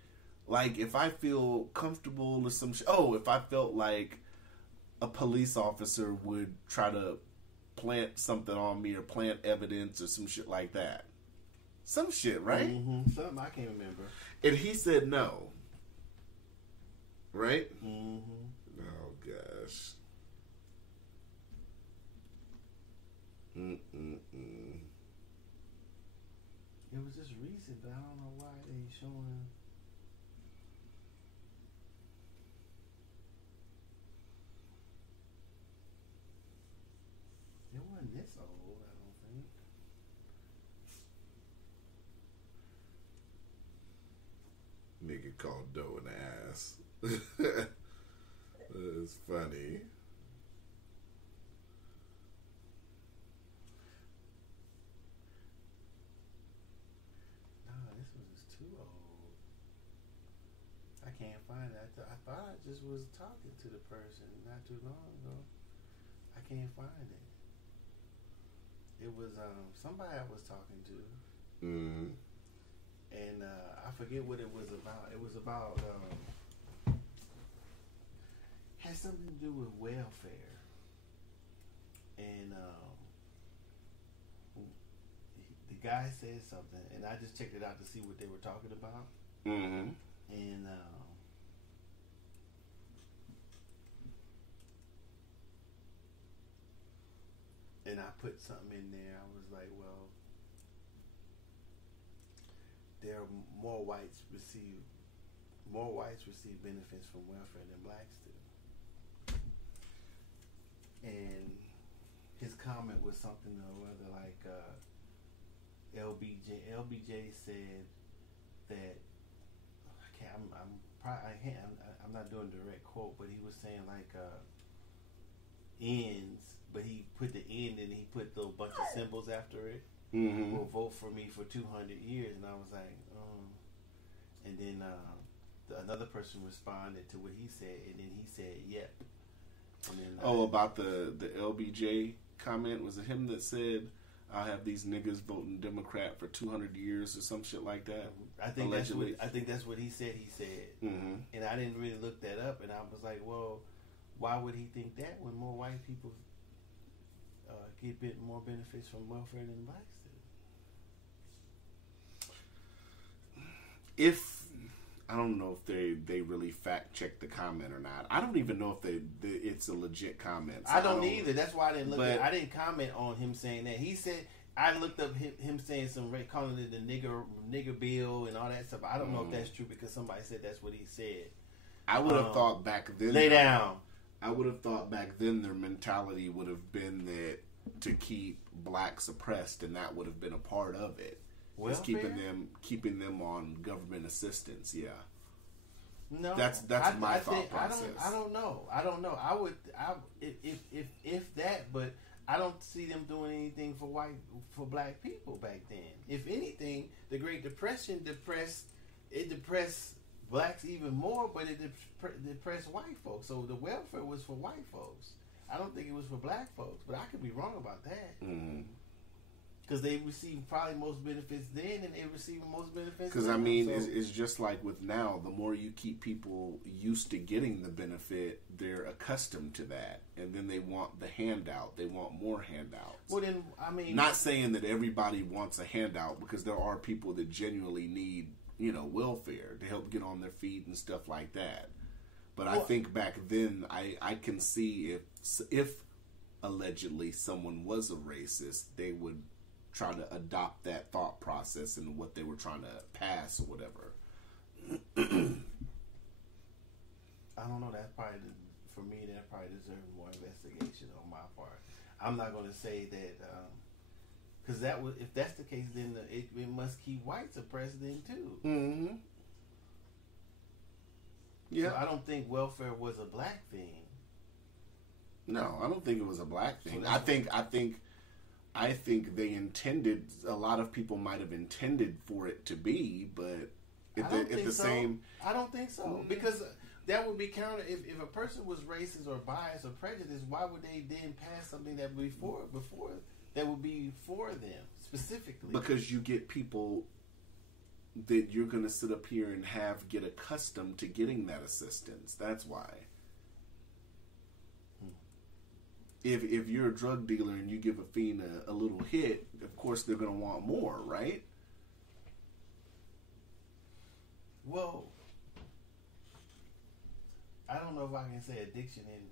Like, if I feel comfortable or some shit. Oh, if I felt like a police officer would try to plant something on me or plant evidence or some shit like that. Some shit, right? Mm-hmm. Something I can't remember. And he said no. Right? Mm-hmm. Oh, gosh. It was just recent, but I don't know why they showing. It wasn't this old, I don't think. Nigga called Doe an ass. It's funny. Nah, this was just too old. I can't find it. I thought I just was talking to the person not too long ago. I can't find it. It was somebody I was talking to. Mm. And I forget what it was about. It was about had something to do with welfare. And the guy said something, and I just checked it out to see what they were talking about. Mm-hmm. And and I put something in there. I was like, well, there are more whites receive benefits from welfare than blacks do. And his comment was something or other like LBJ said that I'm not doing a direct quote, but he was saying like ends, but he put the end and he put a bunch of symbols after it. Mm-hmm. Will vote for me for 200 years, and I was like, and then another person responded to what he said, and then he said, "Yep." And then, about the LBJ comment, was it him that said, I'll have these niggas voting Democrat for 200 years or some shit like that. I think that's what he said. Mm-hmm. And I didn't really look that up, and I was like, well, why would he think that when more white people get more benefits from welfare than blacks do? If I don't know if they really fact check the comment or not. I don't even know if it's a legit comment. So I don't either. That's why I didn't look. I didn't comment on him saying that. He said I looked up him saying calling it the nigger bill and all that stuff. I don't know if that's true because somebody said that's what he said. I would have thought back then. Lay down. I would have thought back then their mentality would have been that to keep blacks oppressed, and that would have been a part of it. Was keeping them on government assistance. Yeah. No, that's my thought process. I don't know. I would if that, but I don't see them doing anything for black people back then. If anything, the Great Depression depressed blacks even more, but it depressed white folks. So the welfare was for white folks. I don't think it was for black folks, but I could be wrong about that. Because they received probably most benefits then, and they receiving most benefits. Because I mean, it's just like with now. The more you keep people used to getting the benefit, they're accustomed to that, and then they want the handout. They want more handouts. Well, then I mean, not saying that everybody wants a handout, because there are people that genuinely need, welfare to help get on their feet and stuff like that. But I think back then, I can see if allegedly someone was a racist, they would try to adopt that thought process and what they were trying to pass or whatever. I don't know. That's probably for me. That probably deserves more investigation on my part. I'm not going to say that because if that's the case, then it must keep whites oppressed then too. Mm-hmm. Yeah, so I don't think welfare was a black thing. No, I don't think it was a black thing. I think they intended. A lot of people might have intended for it to be, but I don't think so because that would be counter. If a person was racist or biased or prejudiced, why would they then pass something that before that would be for them specifically? Because you get people that you're going to sit up here and get accustomed to getting that assistance. That's why. If you're a drug dealer and you give a fiend a little hit, of course they're going to want more, right? Well, I don't know if I can say addiction and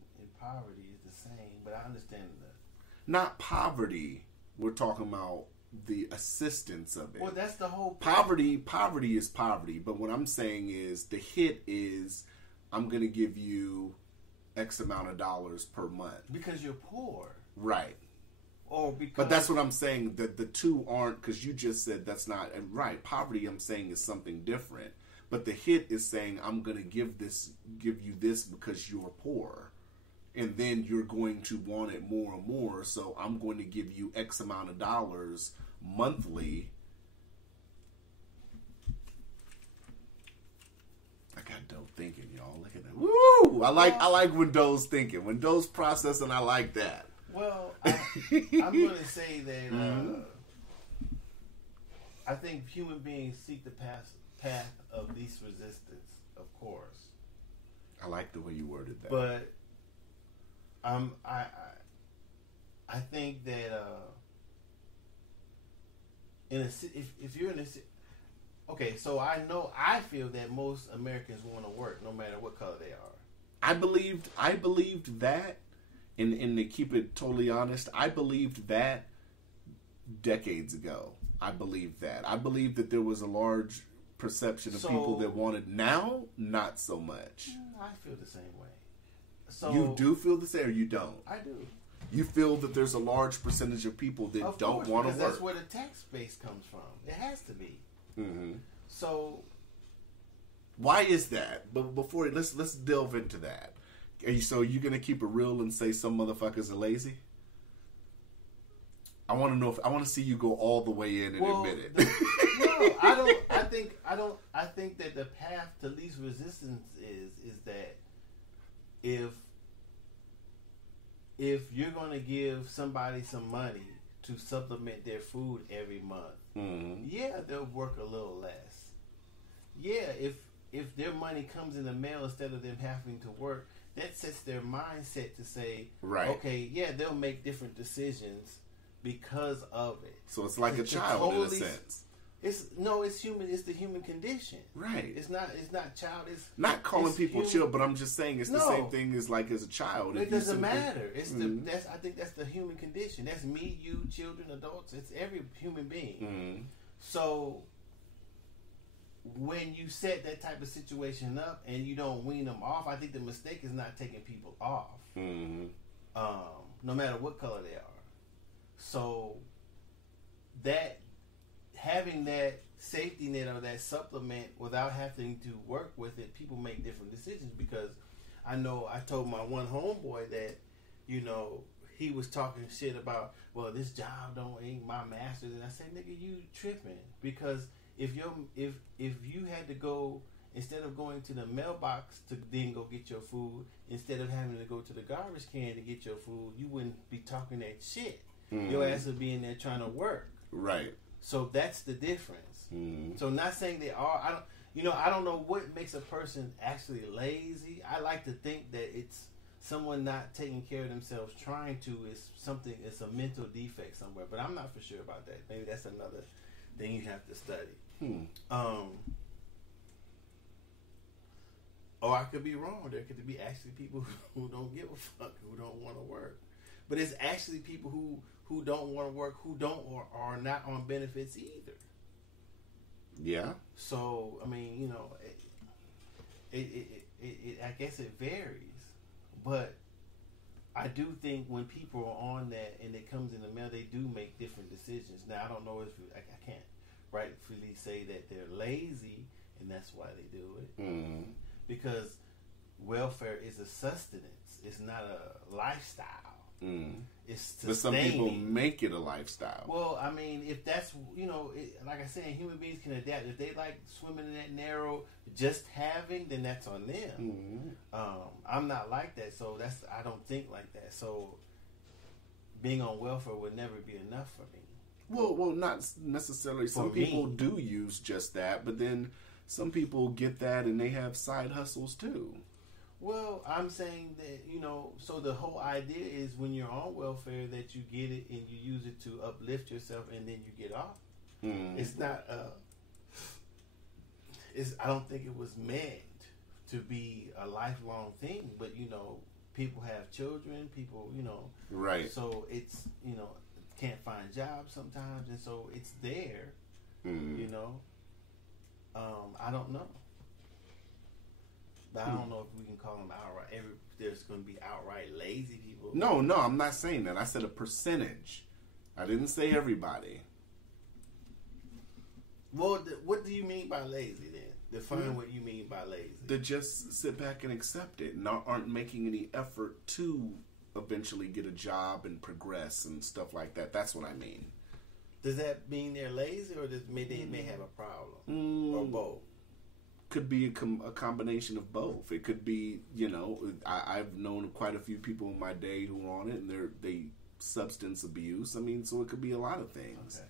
poverty is the same, but I understand that. Not poverty. We're talking about the assistance of it. Well, that's the whole point. Poverty is poverty, but what I'm saying is the hit is I'm going to give you X amount of dollars per month. Because you're poor. Right. Or because... But that's what I'm saying, that the two aren't, because you just said that's not, right, poverty I'm saying is something different. But the hit is saying I'm going to give you this because you're poor. And then you're going to want it more and more, so I'm going to give you X amount of dollars monthly. I got dope thinking, y'all. Look at that. Woo! I like when Doe's thinking. When Doe's processing, I like that. Well, I'm going to say that I think human beings seek the path of least resistance, of course. I like the way you worded that. But I think that if you're in a okay, so I feel that most Americans want to work no matter what color they are. I believed that, and to keep it totally honest, I believed that decades ago. I believed that. I believed that there was a large perception of people that wanted. Now, not so much. I feel the same way. So you do feel the same, or you don't? I do. You feel that there's a large percentage of people that don't want to work. That's where the tax base comes from. It has to be. Mm-hmm. So, why is that? But before let's delve into that. So you're gonna keep it real and say some motherfuckers are lazy? I want to know I want to see you go all the way in and admit it. No, I don't. I think that the path to least resistance is that if you're going to give somebody some money to supplement their food every month, yeah, they'll work a little less. Yeah, if their money comes in the mail instead of them having to work, that sets their mindset to say, okay, yeah, they'll make different decisions because of it. So it's like a child totally, in a sense. It's human. It's the human condition. Right. It's not child. It's not calling people child, but I'm just saying it's the same thing as like as a child. It doesn't matter. It's I think that's the human condition. That's me, you, children, adults. It's every human being. So when you set that type of situation up and you don't wean them off, I think the mistake is not taking people off, no matter what color they are. So that having that safety net or that supplement without having to work with it, people make different decisions. Because I know I told my one homeboy that, you know, he was talking shit about, well, this job ain't my master's, and I said, nigga, you tripping. Because if you had to go, instead of going to the mailbox to then go get your food, instead of having to go to the garbage can to get your food, you wouldn't be talking that shit. Your ass would be in there trying to work. Right. So that's the difference. So not saying they are. I don't know what makes a person actually lazy. I like to think that it's someone not taking care of themselves, trying to is something. It's a mental defect somewhere, but I'm not for sure about that. Maybe that's another thing you have to study. Or I could be wrong. There could be actually people who don't give a fuck, who don't want to work. But it's actually people who don't want to work, who don't or are not on benefits either. Yeah. So I mean, you know, I guess it varies, but I do think when people are on that and it comes in the mail, they do make different decisions. Now I don't know if I can't rightfully say that they're lazy and that's why they do it, because welfare is a sustenance. It's not a lifestyle. It's sustaining. But some people make it a lifestyle. Well, I mean, if that's, you know, like I said, human beings can adapt. If they like swimming in that narrow, just having, then that's on them. I'm not like that, so I don't think like that. So being on welfare would never be enough for me. Well, not necessarily. Some people do use just that, but then some people get that and they have side hustles too. Well, I'm saying that, you know, so the whole idea is when you're on welfare that you get it and you use it to uplift yourself and then you get off. It's not, I don't think it was meant to be a lifelong thing, but, you know, people have children, people, you know. Right. So it's, you know, can't find jobs sometimes, and so it's there, you know. I don't know. But I don't know if we can call them outright. There's going to be outright lazy people. No, I'm not saying that. I said a percentage. I didn't say everybody. Well, what do you mean by lazy then? Define what you mean by lazy. They just sit back and accept it and aren't making any effort to eventually get a job and progress and stuff like that. That's what I mean. Does that mean they're lazy, or they may have a problem, or both? Could be a combination of both. It could be, you know, I've known quite a few people in my day who are on it, and they substance abuse. I mean, so it could be a lot of things. Okay.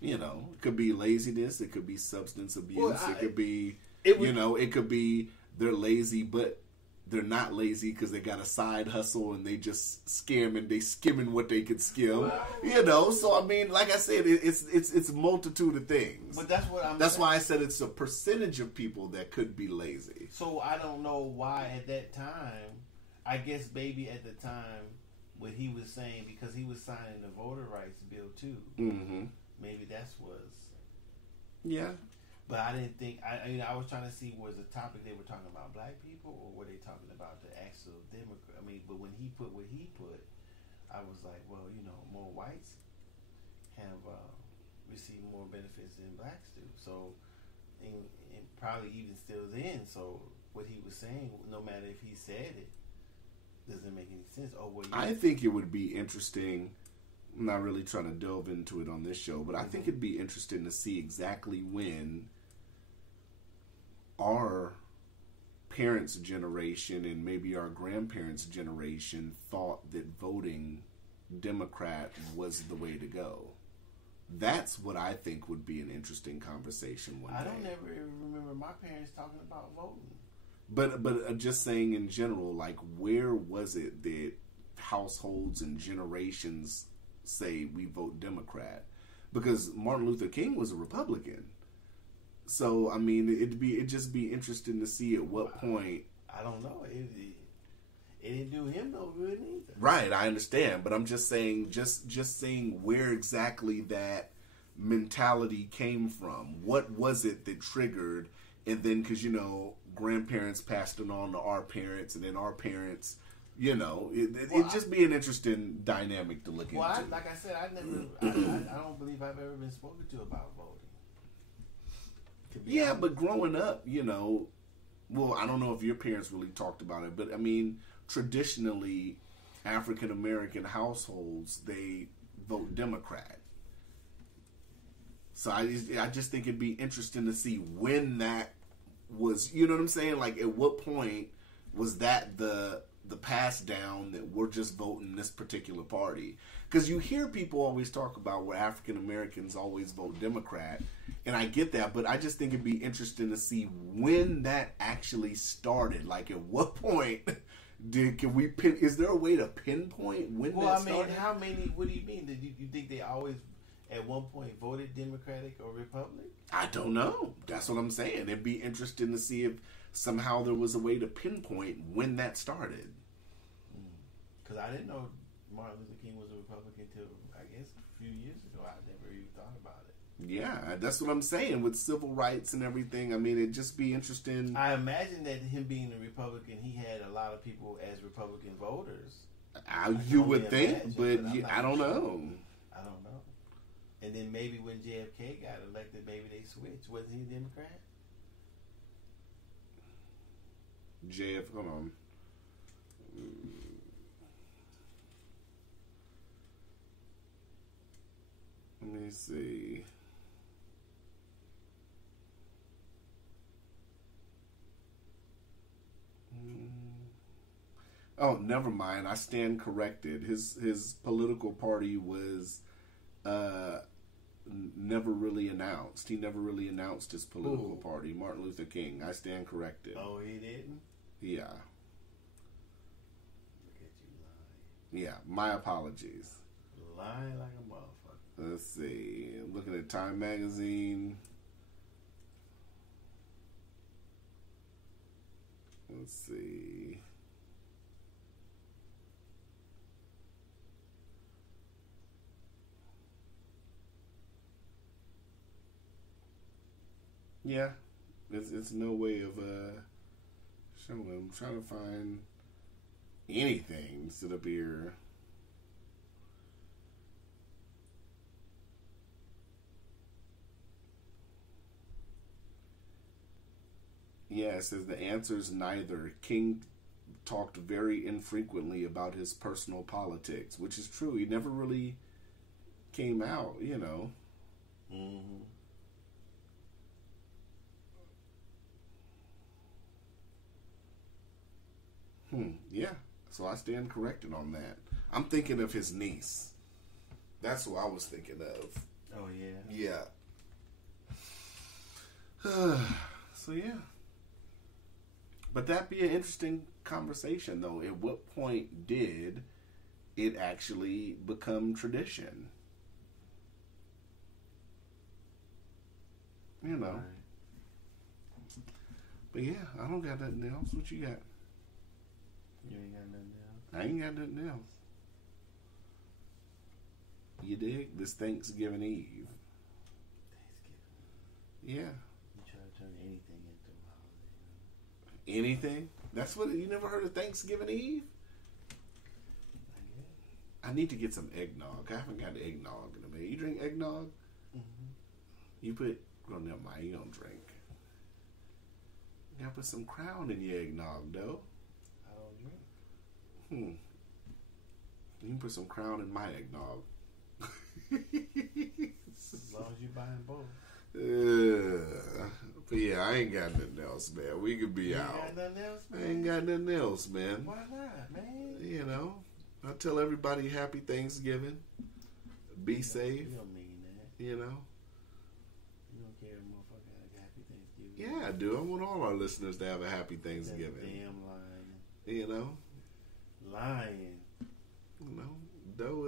You know, it could be laziness. It could be substance abuse. Well, it could be, it could be they're lazy, but they're not lazy because they got a side hustle and they just skimming what they could skim. You know, so I mean, like I said, it's a multitude of things. But that's why I said it's a percentage of people that could be lazy. So I don't know why at that time. I guess maybe at the time what he was saying, because he was signing the voter rights bill too. Maybe that's was. Yeah. But I didn't think, I was trying to see, was the topic they were talking about black people, or were they talking about the actual Democrat? I mean, but when he put what he put, I was like, well, you know, more whites have received more benefits than blacks do. So, and probably even still then. So what he was saying, no matter if he said it, doesn't make any sense. Oh, well, I think it would be interesting. I'm not really trying to delve into it on this show, but I think it'd be interesting to see exactly when our parents' generation and maybe our grandparents' generation thought that voting Democrat was the way to go. That's what I think would be an interesting conversation one day. I don't ever remember my parents talking about voting. But just saying in general, like, where was it that households and generations say we vote Democrat? Because Martin Luther King was a Republican. So, I mean, it'd just be interesting to see at what point. I don't know. It didn't do him no good either. Right, I understand, but I'm just saying, just saying where exactly that mentality came from. What was it that triggered? And then, because grandparents passed it on to our parents, and then our parents, it'd just be an interesting dynamic to look into. Like I said, I don't believe I've ever been spoken to about voting. Yeah, but growing up, well, I don't know if your parents really talked about it, but I mean, traditionally, African American households, they vote Democrat. So I just think it'd be interesting to see when that was, you know what I'm saying? Like, at what point was that the pass down that we're just voting this particular party? Because you hear people always talk about where African Americans always vote Democrat, and I get that, but I just think it'd be interesting to see when that actually started. Like, at what point is there a way to pinpoint when that started? Well, I mean, how many, what do you mean? Did you think they always at one point voted Democratic or Republican? I don't know. That's what I'm saying. It'd be interesting to see if somehow there was a way to pinpoint when that started. Because I didn't know Martin Luther King was a Republican until, I guess, a few years ago. I never even thought about it. Yeah, that's what I'm saying. With civil rights and everything, I mean, it'd just be interesting. I imagine that him being a Republican, he had a lot of people as Republican voters. You would think, but I don't know. I don't know. And then maybe when JFK got elected, maybe they switched. Wasn't he a Democrat? Hold on. Let me see. Oh, never mind. I stand corrected. His political party was never really announced. He never really announced his political party. Martin Luther King. I stand corrected. Oh, he didn't? Yeah. Look at you lying. Yeah, my apologies. Lying like a motherfucker. Let's see. I'm looking at Time Magazine. Let's see. Yeah, it's no way of showing. I'm trying to find anything to sit up here. Yeah, it says the answer is neither. King talked very infrequently about his personal politics, which is true. He never really came out, Mm-hmm. Yeah, so I stand corrected on that. I'm thinking of his niece. That's who I was thinking of. Oh, yeah? Yeah. So, yeah. But that'd be an interesting conversation, though. At what point did it actually become tradition? Right. But, yeah, I don't got nothing else. What you got? You ain't got nothing else? I ain't got nothing else. You dig? This Thanksgiving Eve. Yeah. You try to turn anything into a holiday. Anything? That's what, you never heard of Thanksgiving Eve? I need to get some eggnog. I haven't got eggnog in a minute. You drink eggnog? Mm-hmm. You put, well, never mind, you don't drink. You gotta put some Crown in your eggnog, though. I don't drink. You can put some Crown in my eggnog. As long as you buying both. But yeah, I ain't got nothing else, man. We could be out. Ain't got nothing else, man? I ain't got nothing else, man. Why not, man? I tell everybody happy Thanksgiving. Be safe. You don't mean that. You know? You don't care if a motherfucker have a happy Thanksgiving. Yeah, I do. I want all our listeners to have a happy Thanksgiving. That's a damn lying. You know? Lying. You know? Doe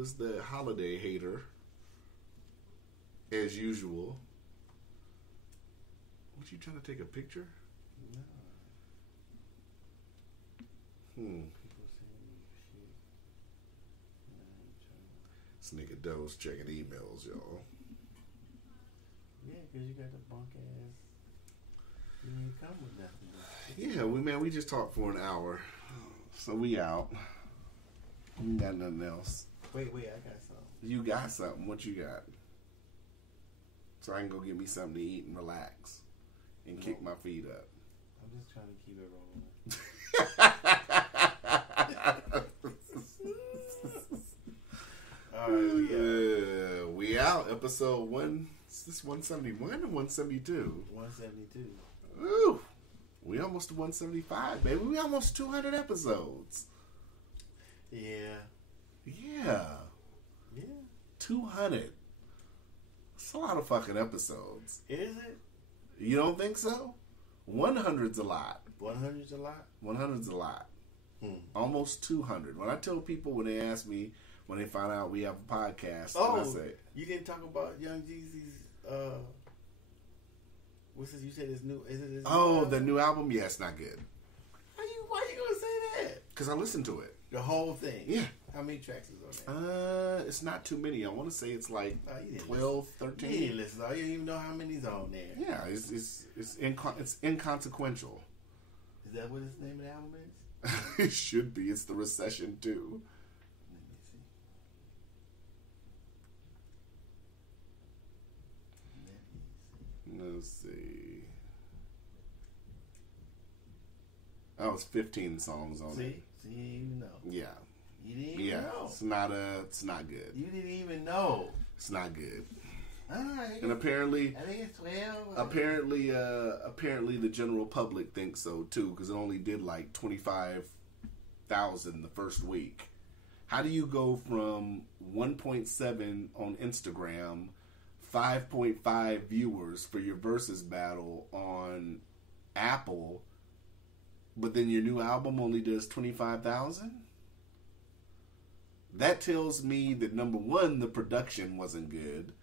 is the holiday hater. As usual. What, you trying to take a picture? No. People send me shit. This nigga Doe's checking emails, y'all. Yeah, because you got the bunk ass. You didn't come with nothing. Yeah, we just talked for an hour. So we out. We ain't got nothing else. Wait, I got something. You got something. What you got? So I can go get me something to eat and relax. And kick my feet up. I'm just trying to keep it rolling. Alright, we out. Episode 1. Is this 171 or 172? 172. Ooh. We almost to 175, baby. We almost 200 episodes. Yeah. Yeah. 200. That's a lot of fucking episodes. Is it? You don't think so? 100's a lot. 100's a lot? 100's a lot. Almost 200. When I tell people, when they ask me, when they find out we have a podcast, I say, you didn't talk about Young Jeezy's, what's this? You said his new, is it his oh, the new album? Yeah, it's not good. Why you gonna say that? Because I listened to it. The whole thing? Yeah. How many tracks is on there? It's not too many. I want to say it's like 12, 13. You didn't listen. You didn't even know how many's on there. Yeah, it's inconsequential. Is that what his name of the album is? It should be. It's The Recession too. Let's see. Oh, it's 15 songs on it. See, you didn't even know. Yeah. You didn't even know. It's not good. You didn't even know. It's not good. Alright. And apparently, I think it's 12. apparently the general public thinks so too, because it only did like 25,000 the first week. How do you go from 1.7 on Instagram, 5.5 viewers for your versus battle on Apple, but then your new album only does 25,000? That tells me that, number one, the production wasn't good.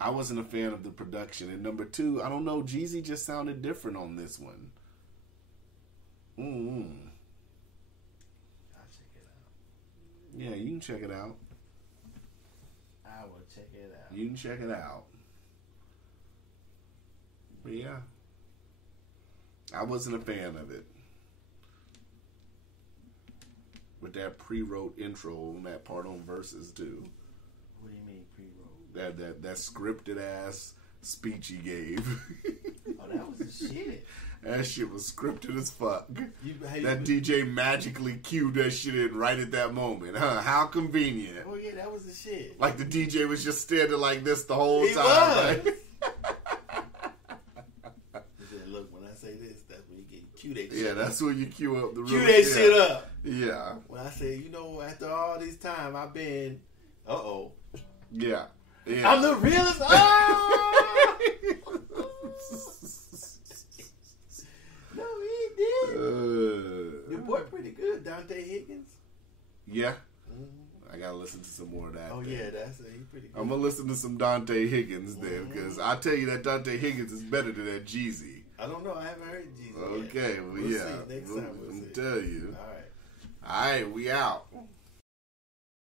I wasn't a fan of the production. And number two, I don't know, Jeezy just sounded different on this one. I'll check it out. Yeah, you can check it out. I will check it out. You can check it out. But yeah, I wasn't a fan of it. With that pre-wrote intro on that part on verses too. What do you mean pre-wrote? That scripted ass speech he gave. Oh, that was the shit. That shit was scripted as fuck. That DJ magically cued that shit in right at that moment. Huh? How convenient. Oh yeah, that was the shit. Like the DJ was just standing like this the whole time. Was. Right? He said, look, when I say this, that's when you get cue that shit. Yeah, that's when you cue up the room. Cue that shit up. Yeah. When I say, after all this time, I've been, Yeah. I'm the realest. Oh! No, he did. Your boy pretty good, Dante Higgins. Yeah. I gotta listen to some more of that. Oh, yeah, he's pretty good. I'm gonna listen to some Dante Higgins then, because I tell you that Dante Higgins is better than that Jeezy. I don't know. I haven't heard Jeezy Okay, yet. well, We'll yeah. see. Next time we'll see. Tell you. All right. All right, we out.